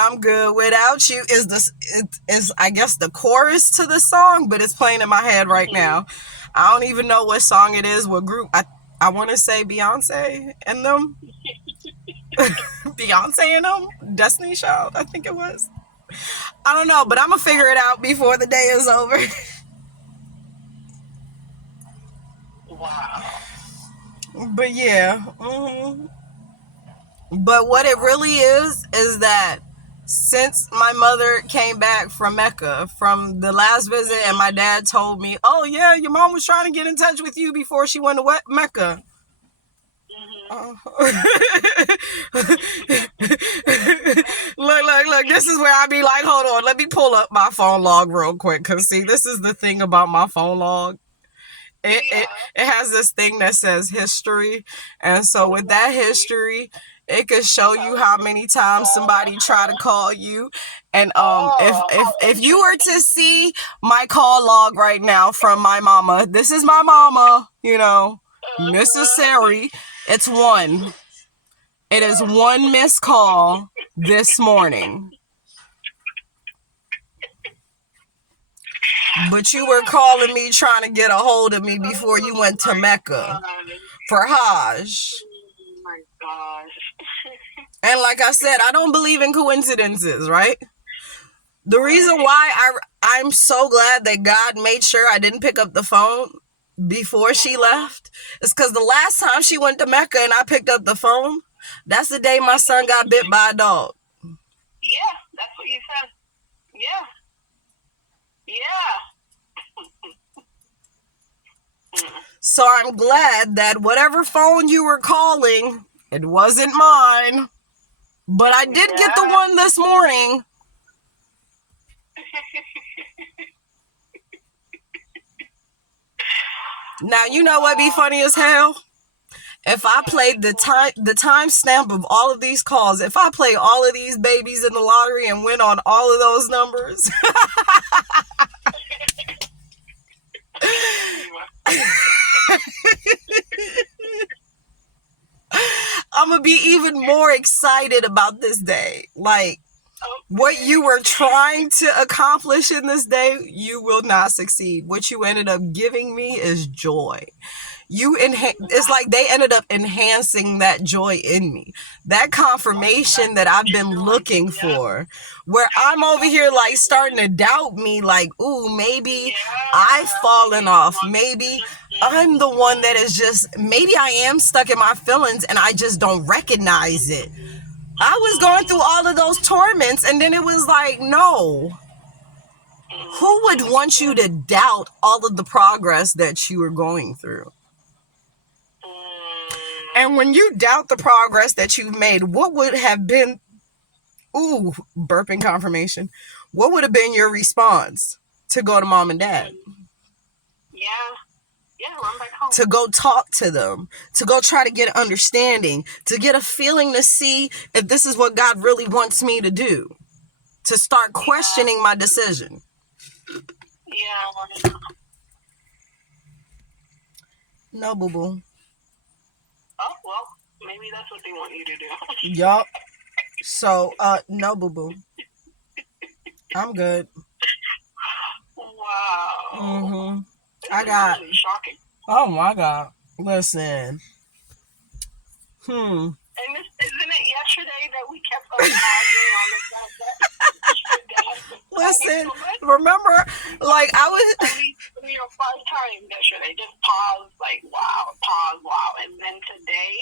without you is I guess the chorus to the song, but it's playing in my head right now. I don't even know what song it is, what group. I want to say Beyonce and them. Beyonce and them? Destiny Child, I think it was. I don't know, but I'm going to figure it out before the day is over. Wow. But yeah. Mm-hmm. But what it really is that since my mother came back from Mecca from the last visit, and my dad told me, oh yeah, your mom was trying to get in touch with you before she went to Mecca. Look, this is where I be like, hold on, let me pull up my phone log real quick, because see, this is the thing about my phone log. It has this thing that says history, and so with that history, it could show you how many times somebody tried to call you. And if you were to see my call log right now from my mama, this is my mama, Mrs. Sari, it's one. It is one missed call this morning. But you were calling me trying to get a hold of me before you went to Mecca for Hajj. Oh my gosh. And like I said, I don't believe in coincidences, right? The reason why I'm so glad that God made sure I didn't pick up the phone before she left is because the last time she went to Mecca and I picked up the phone, that's the day my son got bit by a dog. Yeah, that's what you said. Yeah. Yeah. So I'm glad that whatever phone you were calling, it wasn't mine. But I did get the one this morning. Now, you know what be funny as hell? If I played the timestamp of all of these calls, if I play all of these babies in the lottery and win on all of those numbers, I'm gonna be even more excited about this day. Like, what you were trying to accomplish in this day, you will not succeed. What you ended up giving me is joy. It's like they ended up enhancing that joy in me, that confirmation that I've been looking for, where I'm over here like starting to doubt me, like, ooh, maybe I've fallen off, maybe I'm the one that is just, maybe I am stuck in my feelings and I just don't recognize it. I was going through all of those torments, and then it was like, no, who would want you to doubt all of the progress that you were going through? And when you doubt the progress that you've made, what would have been, burping confirmation, what would have been your response? To go to mom and dad? Yeah, run back home. To go talk to them, to go try to get understanding, to get a feeling to see if this is what God really wants me to do, to start questioning my decision. Yeah. No, boo-boo. Oh, well, maybe that's what they want you to do. Yup. So, no, boo-boo. I'm good. Wow. Mm-hmm. I got... really shocking. Oh, my God. Listen. And isn't it yesterday that we kept arguing on the phone? Listen, remember, like, I was... 5 times yesterday. Just pause, like, wow. And then today...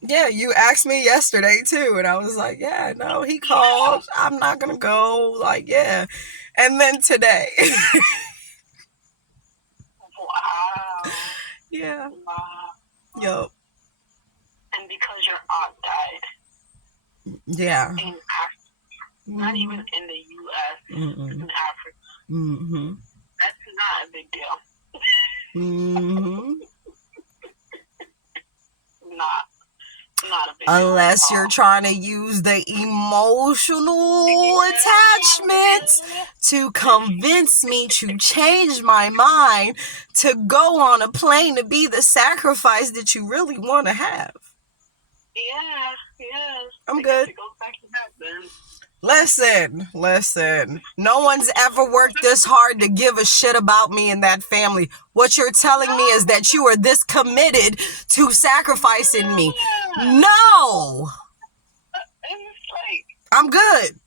Yeah, you asked me yesterday, too. And I was like, yeah, no, he called. I'm not going to go. Like, yeah. And then today... Wow. Yeah. Wow. Yup. And because your aunt died. Yeah. In Africa. Not even in the U.S. In Africa. Mm-hmm. That's not a big deal. Not a big deal. Unless you're trying to use the emotional attachment to convince me to change my mind to go on a plane to be the sacrifice that you really want to have. Yeah. I'm good. It goes back to that then. Listen. No one's ever worked this hard to give a shit about me and that family. What you're telling me is that you are this committed to sacrificing me. No! I'm good.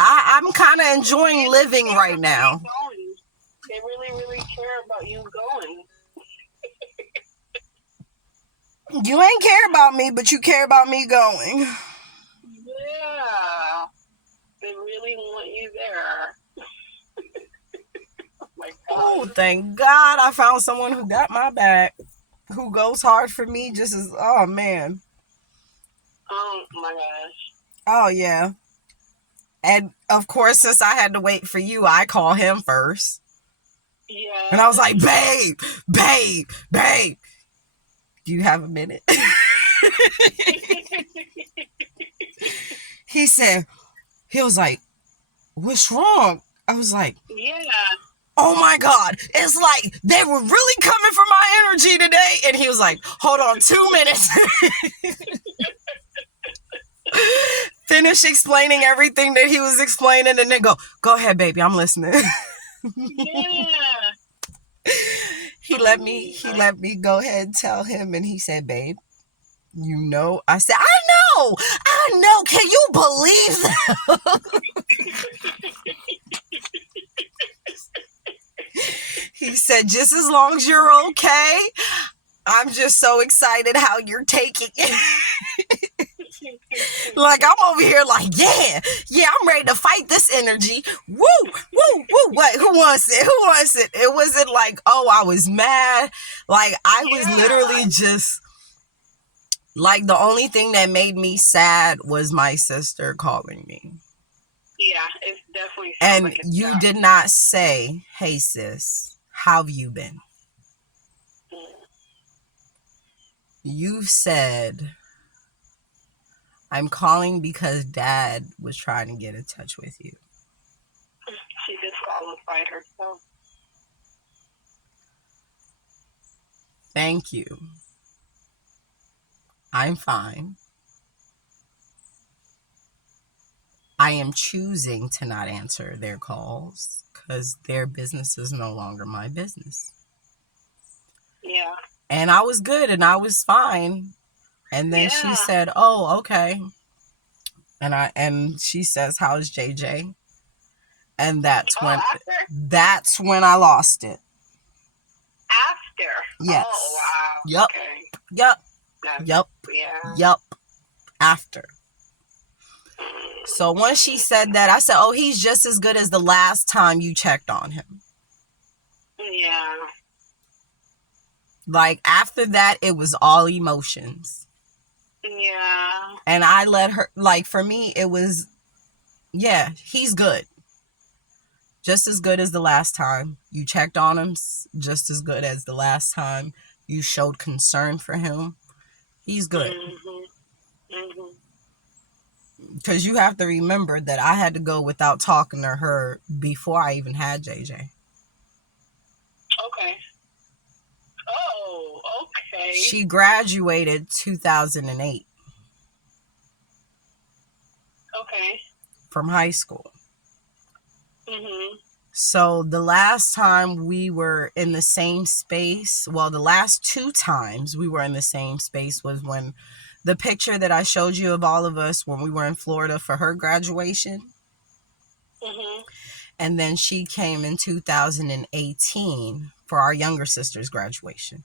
I'm kind of enjoying living right now. They really, really care about you going. You ain't care about me, but you care about me going. Yeah. They really want you there. Oh my God. Oh, thank God I found someone who got my back, who goes hard for me just as, oh, man. Oh, my gosh. Oh, yeah. And, of course, since I had to wait for you, I call him first. Yeah. And I was like, babe. Do you have a minute? He was like, what's wrong? I was like, yeah. Oh my God, it's like they were really coming for my energy today. And he was like, hold on 2 minutes. Finish explaining everything that he was explaining and then go ahead, baby, I'm listening. Yeah. He let me go ahead and tell him, and he said, babe, you know, I said, I know, can you believe that? He said, just as long as you're okay, I'm just so excited how you're taking it. Like, I'm over here like, yeah, I'm ready to fight this energy. Woo, woo, woo. What? Who wants it? Who wants it? It wasn't like, oh, I was mad. Like, I was literally just, like, the only thing that made me sad was my sister calling me. Yeah, it definitely sounds And like it's you that. did not say, hey, sis, how have you been? You said, I'm calling because dad was trying to get in touch with you. She disqualified herself. Thank you. I'm fine. I am choosing to not answer their calls because their business is no longer my business. Yeah. And I was good and I was fine. And then she said, oh, okay. And she says, how's JJ? And that's when I lost it. After? Yes. Oh, wow. Yep. Okay. Yep. Yep. Yeah. Yep. After. So once she said that, I said, oh, he's just as good as the last time you checked on him. Yeah. Like, after that, it was all emotions. Yeah. And I let her, like, for me, it was, yeah, he's good. Just as good as the last time you checked on him. Just as good as the last time you showed concern for him. He's good. Because you have to remember that I had to go without talking to her before I even had JJ. Okay. Oh, okay. She graduated 2008. Okay. From high school. So the last time we were in the same space, well, the last 2 times we were in the same space was when the picture that I showed you of all of us when we were in Florida for her graduation. And then she came in 2018 for our younger sister's graduation.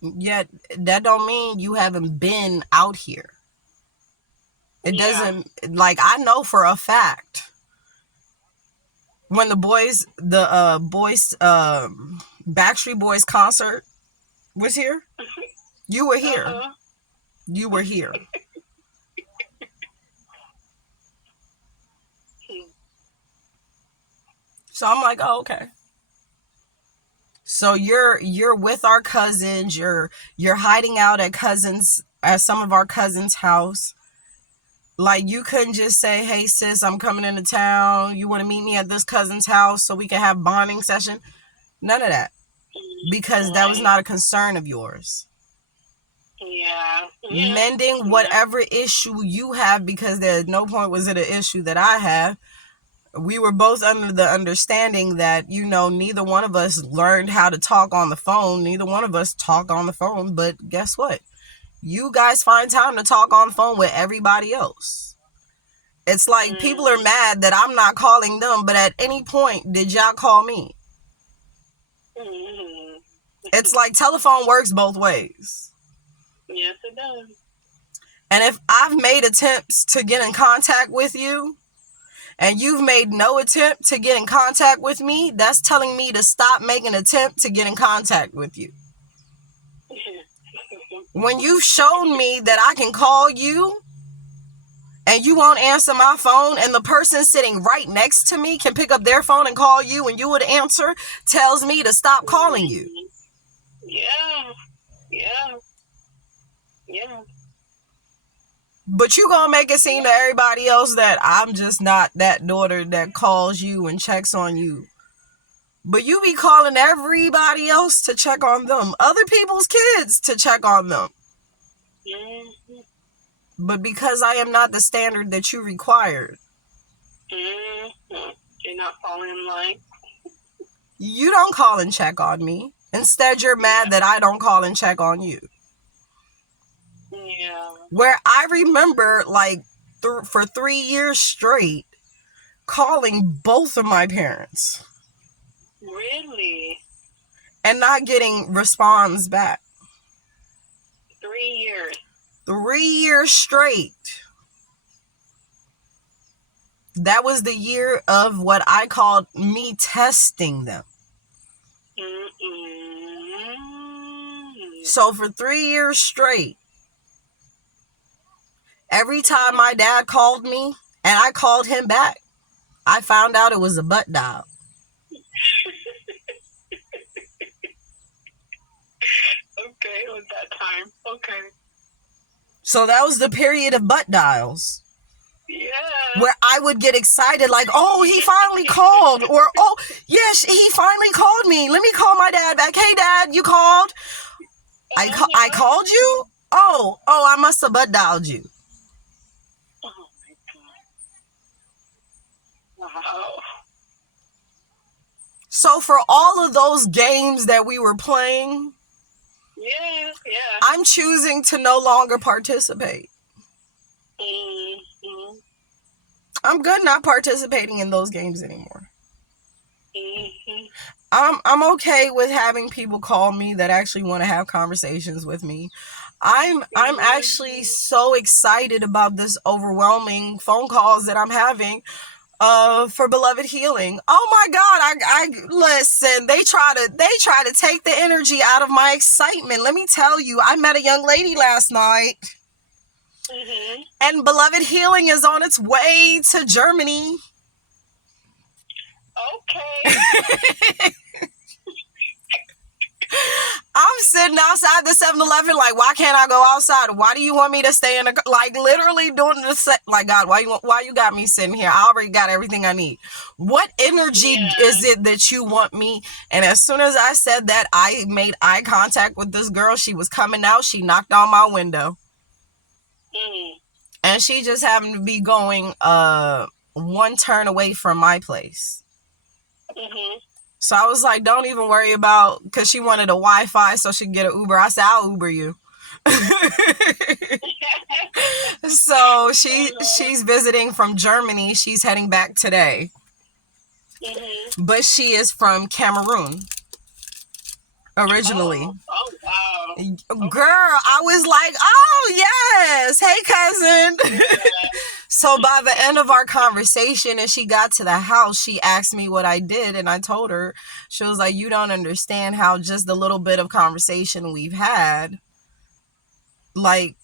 Yet that don't mean you haven't been out here. It doesn't, like, I know for a fact when the Backstreet Boys concert was here, you were here. You were here. So I'm like, oh, okay. So you're with our cousins. You're hiding out at some of our cousins' house. Like, you couldn't just say, hey, sis, I'm coming into town. You want to meet me at this cousin's house so we can have bonding session? None of that. Because that was not a concern of yours. Yeah. Mending whatever issue you have, because at no point was it an issue that I have. We were both under the understanding that, neither one of us learned how to talk on the phone. Neither one of us talk on the phone. But guess what? You guys find time to talk on the phone with everybody else. It's like people are mad that I'm not calling them, but at any point, did y'all call me? It's like telephone works both ways. Yes, it does. And if I've made attempts to get in contact with you, and you've made no attempt to get in contact with me, that's telling me to stop making an attempt to get in contact with you. When you've shown me that I can call you and you won't answer my phone, and the person sitting right next to me can pick up their phone and call you and you would answer, tells me to stop calling you. Yeah. But you gonna make it seem to everybody else that I'm just not that daughter that calls you and checks on you. But you be calling everybody else to check on them. Other people's kids to check on them. But because I am not the standard that you required. You're not falling in line. You don't call and check on me. Instead, you're mad that I don't call and check on you. Yeah. Where I remember, like, for 3 years straight, calling both of my parents. Really? and not getting response back. 3 years. 3 years straight. That was the year of what I called me testing them. So for 3 years straight, every time my dad called me and I called him back, I found out it was a butt dial. Okay, it was that time. Okay. So that was the period of butt dials. Yeah. Where I would get excited, like, oh, he finally called, or oh, yes, he finally called me. Let me call my dad back. Hey, Dad, you called? I called you? Oh, I must have butt dialed you. Oh my God. Wow. So for all of those games that we were playing, yeah, I'm choosing to no longer participate. Mm-hmm. I'm good not participating in those games anymore. Mm-hmm. I'm okay with having people call me that actually want to have conversations with me. I'm actually so excited about this overwhelming phone calls that I'm having for Beloved Healing. Oh my God, I listen, they try to take the energy out of my excitement. Let me tell you, I met a young lady last night. Mm-hmm. And Beloved Healing is on its way to Germany. Okay. I'm sitting outside the 7-Eleven like, why can't I go outside? Why do you want me to stay in the, like, literally doing the set, like, God, why you got me sitting here? I already got everything I need. What energy is it that you want me? And as soon as I said that, I made eye contact with this girl. She was coming out. She knocked on my window. And she just happened to be going one turn away from my place. So I was like, don't even worry about, because she wanted a Wi-Fi so she could get an Uber. I said, I'll Uber you. So she's visiting from Germany. She's heading back today. But she is from Cameroon originally. Oh wow. Girl, I was like, oh yes, hey cousin. So by the end of our conversation, and she got to the house, she asked me what I did, and I told her. She was like, you don't understand how just the little bit of conversation we've had, like,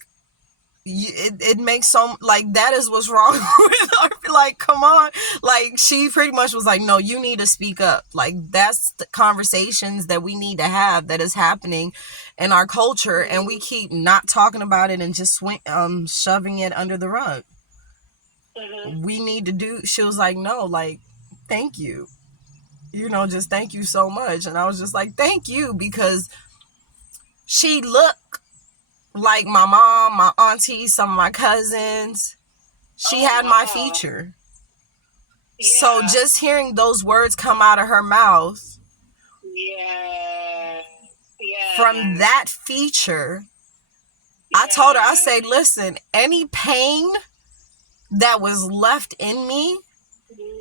it makes so, like, that is what's wrong with her. Like, come on. Like, she pretty much was like, no, you need to speak up. Like, that's the conversations that we need to have that is happening in our culture, and we keep not talking about it and just shoving it under the rug. We need to do. She was like, no, like, thank you, just thank you so much. And I was just like, thank you, because she looked like my mom, my auntie, some of my cousins. She had my feature. So just hearing those words come out of her mouth, from that feature, I told her, I said, listen, any pain that was left in me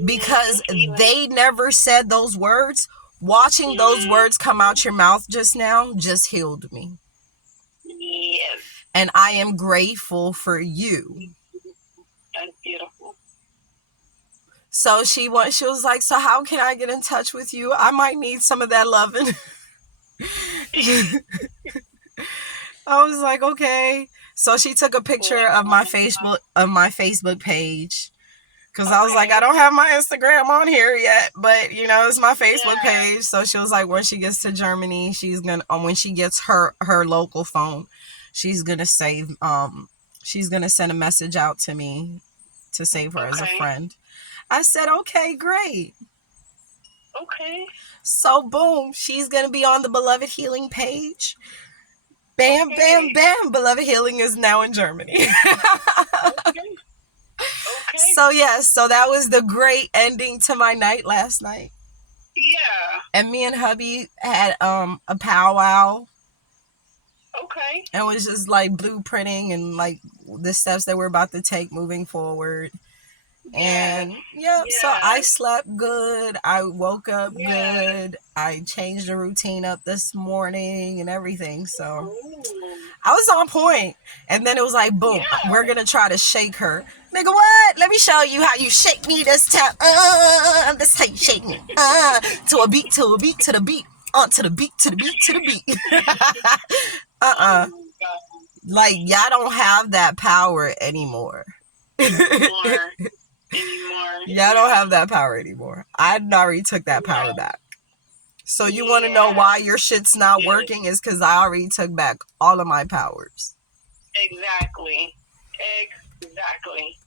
because they never said those words, watching those words come out your mouth just now just healed me. Yes. And I am grateful for you. That's beautiful. So she was like, so how can I get in touch with you? I might need some of that loving. I was like, okay. So she took a picture of my Facebook page. Because I was like, I don't have my Instagram on here yet, but it's my Facebook page. So she was like, when she gets to Germany, she's gonna, when she gets her local phone, she's gonna send a message out to me to save her as a friend. I said, okay, great. Okay. So boom, she's gonna be on the Beloved Healing page. Bam, bam, bam. Beloved Healing is now in Germany. Okay. So yes, so that was the great ending to my night last night. Yeah. And me and hubby had a powwow. Okay. And it was just like blueprinting and like the steps that we're about to take moving forward. Yes. And yeah, so I Yes. slept good. I woke up Yes. good. I changed the routine up this morning and everything. So Ooh. I was on point. And then it was like, boom, we're Yeah. going to try to shake her. Nigga, what? Let me show you how you shake me this time. This how you shake me. To a beat, to a beat, to the beat. To the beat, to the beat, to the beat. Oh my God. Like, y'all don't have that power anymore. Anymore. Anymore. Y'all don't Yeah. have that power anymore. I already took that Yeah. power back. So you want to know Yeah. why your shit's You not did. working? Is because I already took back all of my powers. Exactly. Exactly.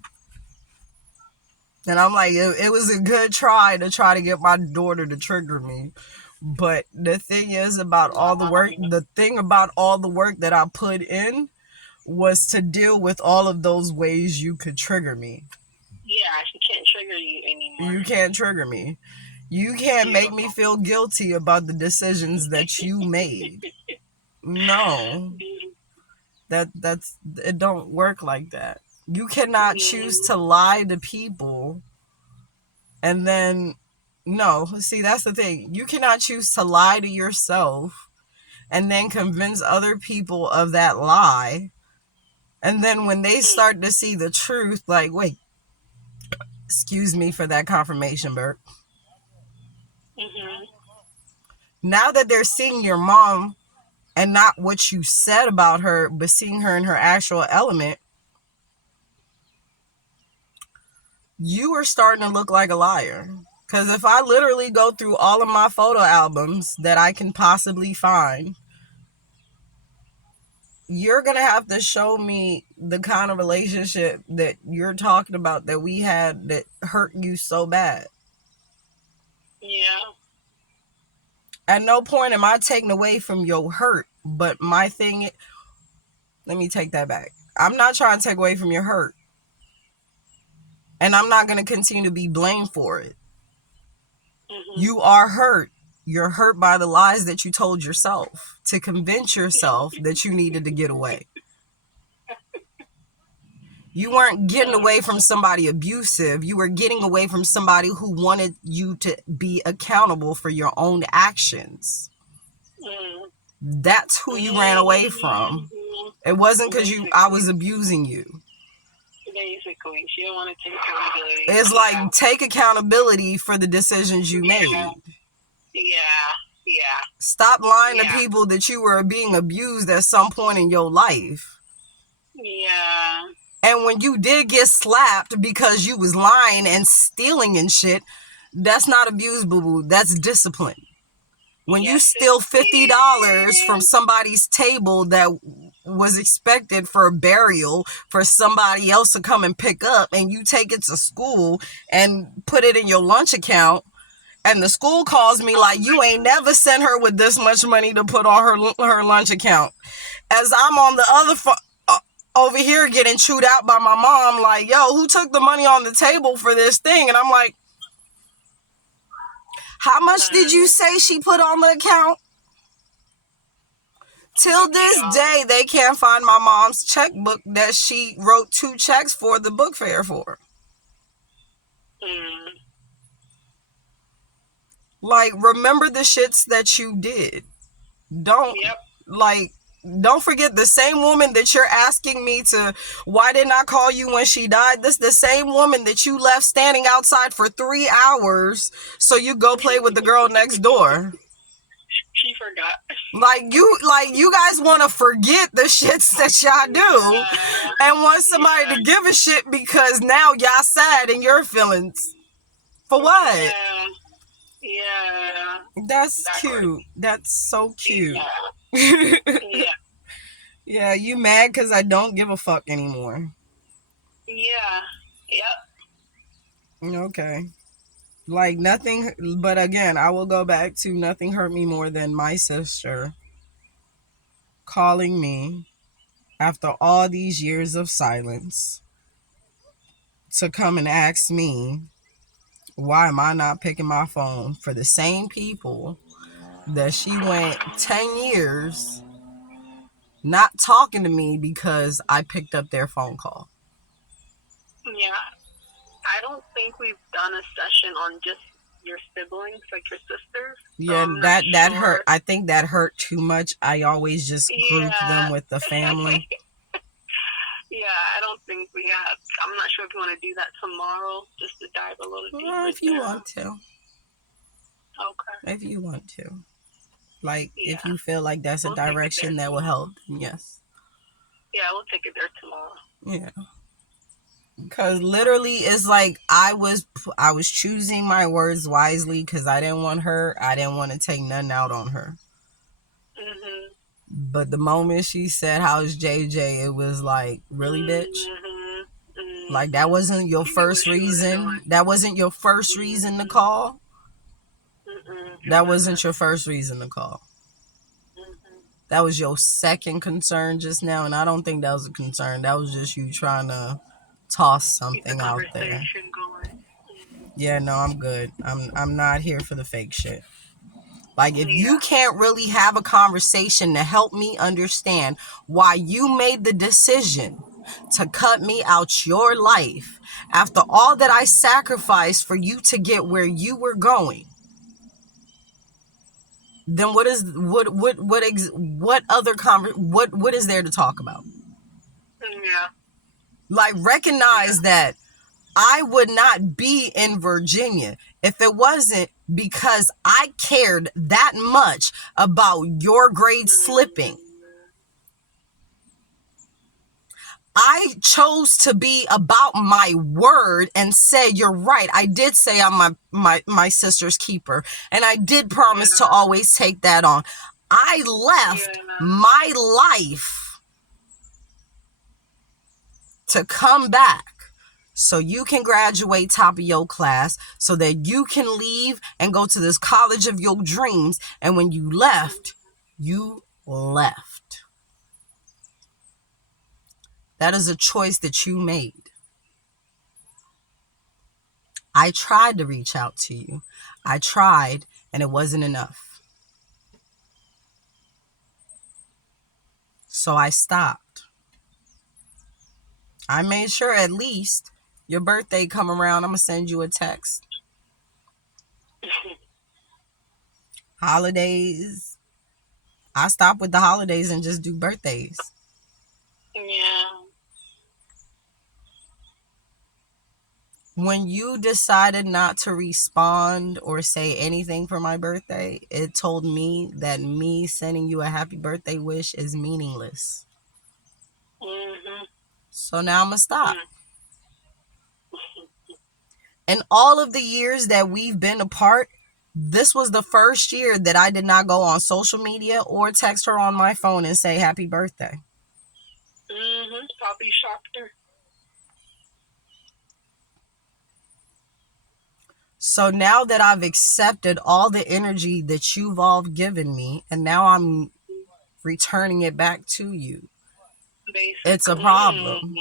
And I'm like, it was a good try to get my daughter to trigger me. But the thing is about all the work, Wow. the thing about all the work that I put in was to deal with all of those ways you could trigger me. Yeah, she can't trigger you anymore. You can't trigger me. You can't make me Beautiful. feel guilty about the decisions that you made. No. Beautiful. That's it don't work like that. You cannot choose Mm. to lie to people and then no, see that's the thing. You cannot choose to lie to yourself and then convince other people of that lie. And then when they Mm. start to see the truth, like, wait, excuse me for that confirmation, Bert. Mhm. Now that they're seeing your mom and not what you said about her, but seeing her in her actual element, you are starting to look like a liar. Because if I literally go through all of my photo albums that I can possibly find, you're going to have to show me the kind of relationship that you're talking about that we had that hurt you so bad. Yeah. At no point am I taking away from your hurt, but my thing, let me take that back. I'm not trying to take away from your hurt, and I'm not going to continue to be blamed for it. Mhm. You are hurt. You're hurt by the lies that you told yourself to convince yourself that you needed to get away. You weren't getting Oh away from God. somebody abusive. You were getting away from somebody who wanted you to be accountable for your own actions. Mm. That's who you ran away from. Mhm. It wasn't because I was Basically. abusing you. Basically, she don't want to take accountability. It's Yeah. like, take accountability for the decisions you Yeah. made. Yeah. Yeah. Stop lying to Yeah. people that you were being abused at some point in your life. Yeah. And when you did get slapped because you was lying and stealing and shit, that's not abuse, boo-boo. That's discipline. When you Yes, it steal $50 from is. somebody's table that was expected for a burial for somebody else to come and pick up, and you take it to school and put it in your lunch account, and the school calls me Oh like, my you ain't never sent her with this much money to put on her lunch account. As I'm on the other over here getting chewed out by my mom, like, yo, who took the money on the table for this thing? And I'm like, how much did you God. say she put on the account? Till this $50. day, they can't find my mom's checkbook that she wrote 2 checks for the book fair for. Mm. Like, remember the shits that you did. Don't, Yep. like, don't forget the same woman that you're asking me to, why didn't I call you when she died? This the same woman that you left standing outside for 3 hours so you go play with the girl next door. She forgot. Like you guys want to forget the shits that y'all do and want somebody Yeah. to give a shit because now y'all sad in your feelings. For what? Yeah. Yeah. That's Backwards. cute. That's so cute. Yeah. Yeah. Yeah, you mad because I don't give a fuck anymore. Yeah. Yep. Okay. Like, nothing, but again, I will go back to nothing hurt me more than my sister calling me after all these years of silence to come and ask me, why am I not picking my phone for the same people that she went 10 years not talking to me because I picked up their phone call? Yeah. I don't think we've done a session on just your siblings, like your sisters. So Yeah, I'm not that hurt. sure. I think that hurt too much. I always just group them Yeah. with the family. Yeah, I don't think we have. I'm not sure if you want to do that tomorrow, just to dive a little Well, deeper if you down. want to. Okay. If you want to. Like, if Yeah, you feel like that's a we'll take it there direction that will tomorrow. help, then yes. Yeah, we'll take it there tomorrow. Yeah. Because literally, it's like I was choosing my words wisely because I didn't want her. I didn't want to take nothing out on her. Mhm. But the moment she said, "How's JJ?" it was like, really, bitch? Mhm. Like, that Mhm. wasn't your She knew first what she was reason? doing. That wasn't your first reason to Mhm. call? It That wasn't wasn't. your first reason to call. Mhm. That was your second concern just now, and I don't think that was a concern. That was just you trying to toss Keep the something out there. conversation going. Mhm. Yeah, no, I'm good. I'm not here for the fake shit. Like, if you Yeah. can't really have a conversation to help me understand why you made the decision to cut me out your life after all that I sacrificed for you to get where you were going, then what is there to talk about? Yeah. Like, Yeah. recognize that I would not be in Virginia if it wasn't because I cared that much about your grade slipping. Mhm. I chose to be about my word and say, you're right. I did say I'm my sister's keeper. And I did promise to Yeah. always take that on. I left Yeah. my life to come back so you can graduate top of your class, so that you can leave and go to this college of your dreams. And when you left, you left. That is a choice that you made. I tried to reach out to you. I tried, and it wasn't enough. So I stopped. I made sure at least your birthday come around, I'm going to send you a text. Holidays. I stop with the holidays and just do birthdays. Yeah. When you decided not to respond or say anything for my birthday, it told me that me sending you a happy birthday wish is meaningless. Mhm. So now I'm going to stop. Mhm. In all of the years that we've been apart, this was the first year that I did not go on social media or text her on my phone and say happy birthday. Mhm. Probably shocked her. So now that I've accepted all the energy that you've all given me, and now I'm returning it back to you, it's a Basically. problem.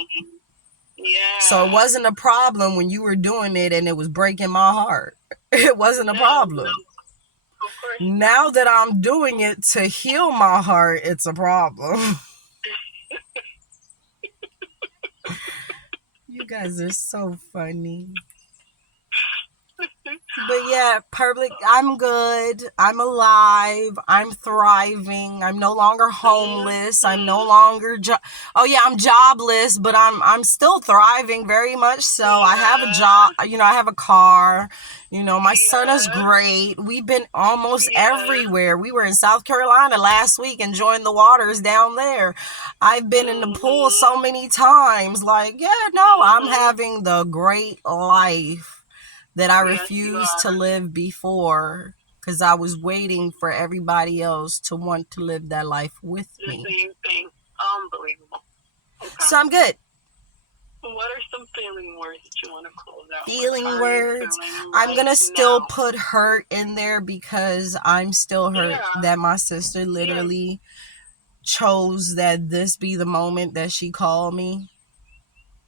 So it Yeah. wasn't a problem when you were doing it and it was breaking my heart. It wasn't a No. No. problem. Of course not. Now that I'm doing it to heal my heart, it's a problem. You guys are so funny. But yeah, public, I'm good. I'm alive. I'm thriving. I'm no longer homeless. I'm no Mhm. longer oh yeah, I'm jobless, but I'm still thriving very much so. I have a Yeah. job, I have a car. My son is Yeah. great. We've been almost Yeah. everywhere. We were in South Carolina last week enjoying the waters down there. I've been in the pool Mhm. so many times. Like, yeah, no, I'm Mhm. having the great life that I Yes, you refused to are. live before because I was waiting for everybody else to want to live that life with The me. same thing. Unbelievable. Okay. So I'm good. What are some feeling words that you want to close out with? Feeling How are you words. feeling I'm right gonna still now? put hurt in there because I'm still hurt Yeah. that my sister Yeah. literally chose that this be the moment that she called me.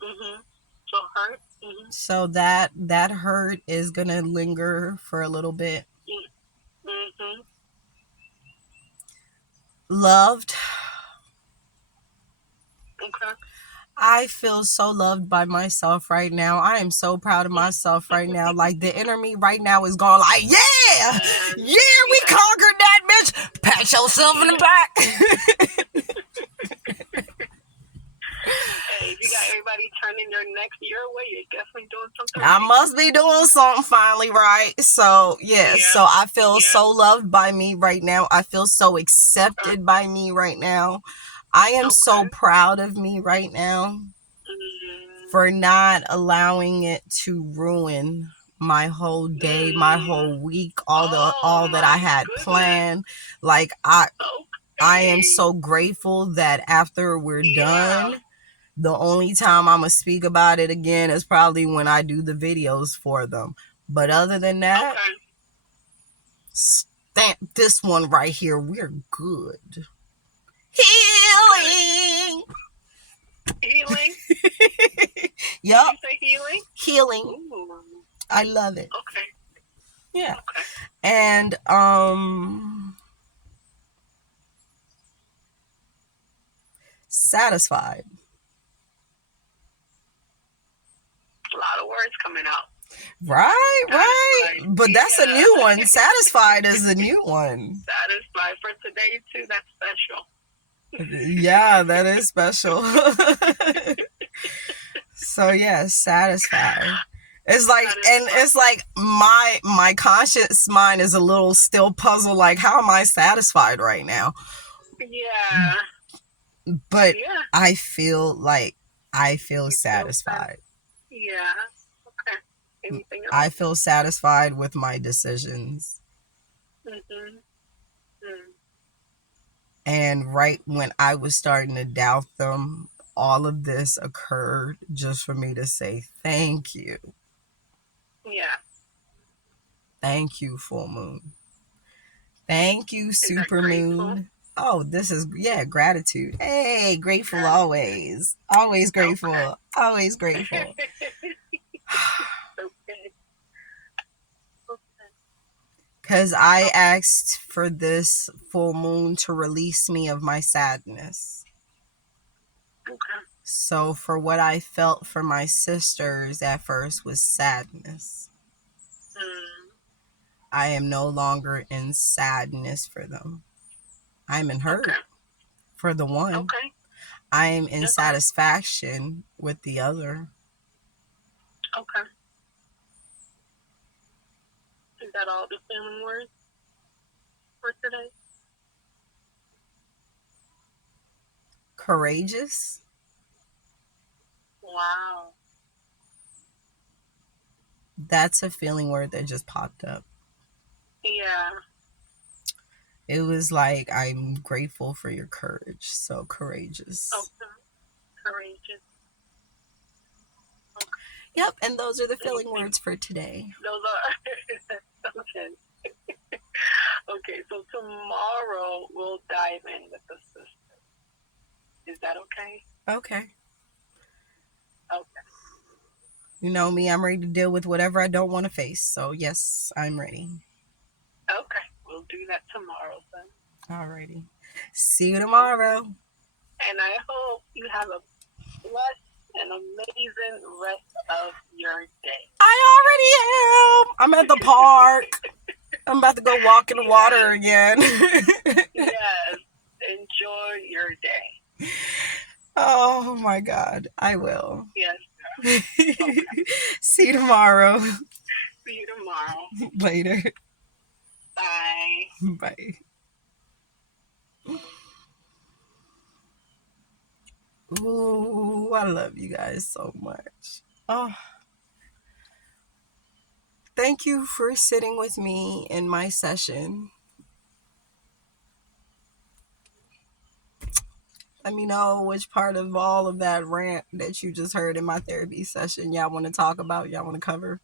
Mhm. So hurt. Mhm. So that hurt is gonna linger for a little bit. Mhm. Loved. Okay. I feel so loved by myself right now. I am so proud of myself right now. Like the inner me right now is going like, yeah, Yes, yeah, we yes, conquered that bitch. Pat yourself in the back. hey, if you got everybody turning their necks your way, you're definitely doing something I right. must be doing something finally, right? So, yeah, Yeah, so I feel yeah. so loved by me right now. I feel so accepted by me right now. I am so Okay. proud of me right now Mm, for not allowing it to ruin my whole day, my mm. whole week, Oh all that I my had goodness. planned. Like I am Okay. so grateful that after we're Yeah. done, the only time I'm gonna speak about it again is probably when I do the videos for them. But other than that, Okay. stamp this one right here. We're good. Okay. Healing. Healing. Did Yup. you say healing? Healing. Ooh. I love it. Okay. Yeah. Okay. And satisfied. A lot of words coming out. Right, right. Satisfied. But that's a new one. Yeah. Satisfied is a new one. Satisfied for today too. That's special. Yeah, that is special. So yeah, satisfied. It's like, and Satisfied. it's like my conscious mind is a little still puzzled. Like, how am I satisfied right now? Yeah. But Yeah. I feel You feel sad. satisfied. Yeah. Okay. Anything I else? feel satisfied with my decisions. Mm-hmm. Mm. And right when I was starting to doubt them, all of this occurred just for me to say thank you. Yeah. Thank you, full moon. Thank you, Is that super grateful? moon. Oh, this is, yeah, gratitude. Hey, grateful Gratitude. always. Always Okay. grateful. Always grateful. Okay. Okay. Because I Okay. asked for this full moon to release me of my sadness. Okay. So, for what I felt for my sisters at first was sadness. Mm. I am no longer in sadness for them. I'm in hurt Okay. for the one. Okay. I am in Okay. satisfaction with the other. Okay. Is that all the feeling words for today? Courageous. Wow. That's a feeling word that just popped up. Yeah. It was like, I'm grateful for your courage. So courageous. Okay. Courageous. Okay. Yep, and those are the feeling Anything? words for today. Those are okay. Okay. So tomorrow we'll dive in with the system. Is that okay? Okay. Okay. You know me, I'm ready to deal with whatever I don't want to face. So, yes, I'm ready. Okay. We'll do that tomorrow then. Alrighty. See you Okay. tomorrow. And I hope you have a blessed and amazing rest of your day. I already am. I'm at the park. I'm about to go walk in the water Yes. again. Yes. Enjoy your day. Oh my God. I will. Yes. Okay. See you tomorrow. See you tomorrow. Later. Bye. Bye. Ooh, I love you guys so much. Oh, thank you for sitting with me in my session. Let me know which part of all of that rant that you just heard in my therapy session y'all want to talk about, y'all want to cover.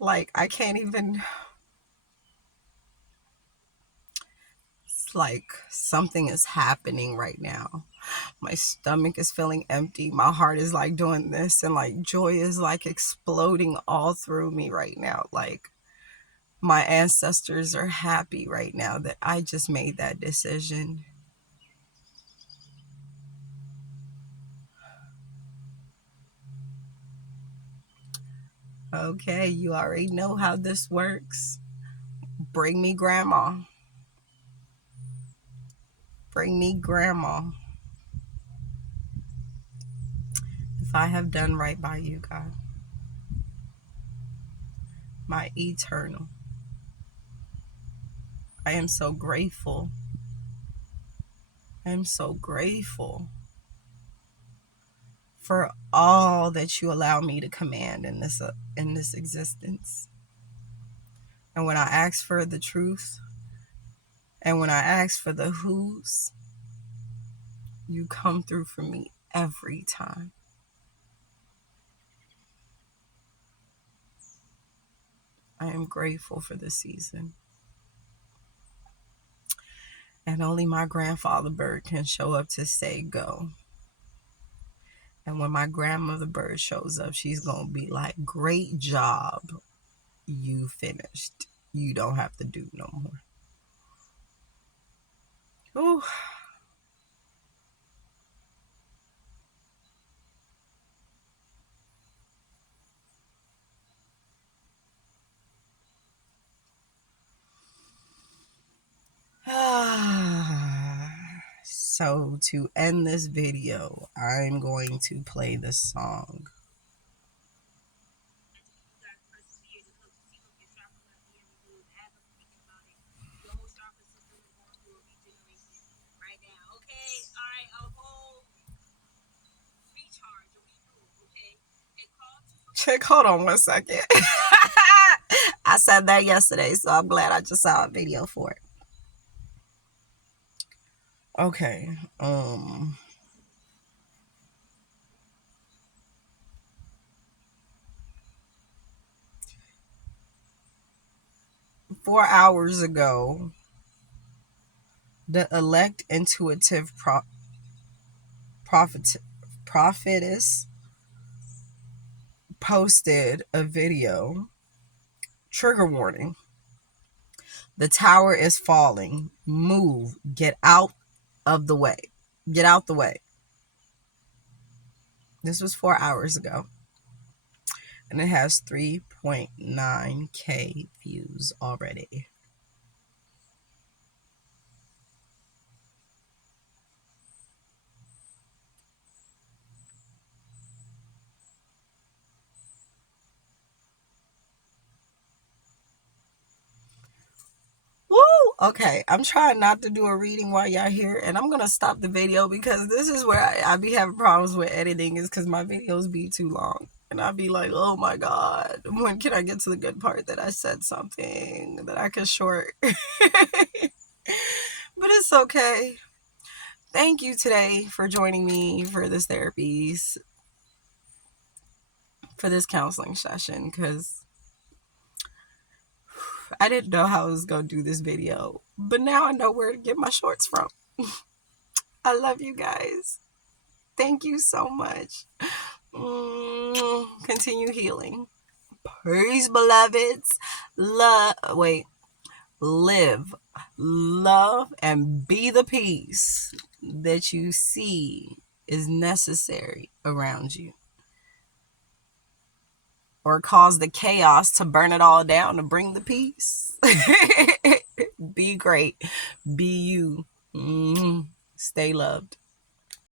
Like, I can't even. It's like something is happening right now. My stomach is feeling empty. My heart is like doing this, and like joy is like exploding all through me right now. Like, my ancestors are happy right now that I just made that decision. Okay, you already know how this works. Bring me grandma. Bring me grandma. If I have done right by you, God, my eternal, I am so grateful. I am so grateful for all that you allow me to command in this existence. And when I ask for the truth, and when I ask for the who's, you come through for me every time. I am grateful for this season. And only my grandfather bird can show up to say go. And when my grandmother bird shows up, she's going to be like, great job. You finished. You don't have to do no more. Ooh. So to end this video, I'm going to play this song. Check, hold on one second. I said that yesterday, so I'm glad I just saw a video for it. Okay. 4 hours ago, the elect intuitive prophet, prophetess posted a video. Trigger warning. The tower is falling. Move. Get out of the way. Get out the way. This was 4 hours ago. And it has 3.9K views already. Woo! Okay, I'm trying not to do a reading while y'all here, and I'm gonna stop the video because this is where I be having problems with editing, is because my videos be too long. And I'd be like, oh my God, when can I get to the good part that I said something that I can short? But it's okay. Thank you today for joining me for this therapy, for this counseling session, because I didn't know how I was going to do this video, but now I know where to get my shorts from. I love you guys. Thank you so much. Continue healing. Peace, beloveds. Live, love, and be the peace that you see is necessary around you. Or cause the chaos to burn it all down to bring the peace. Be great. Be you. Stay loved.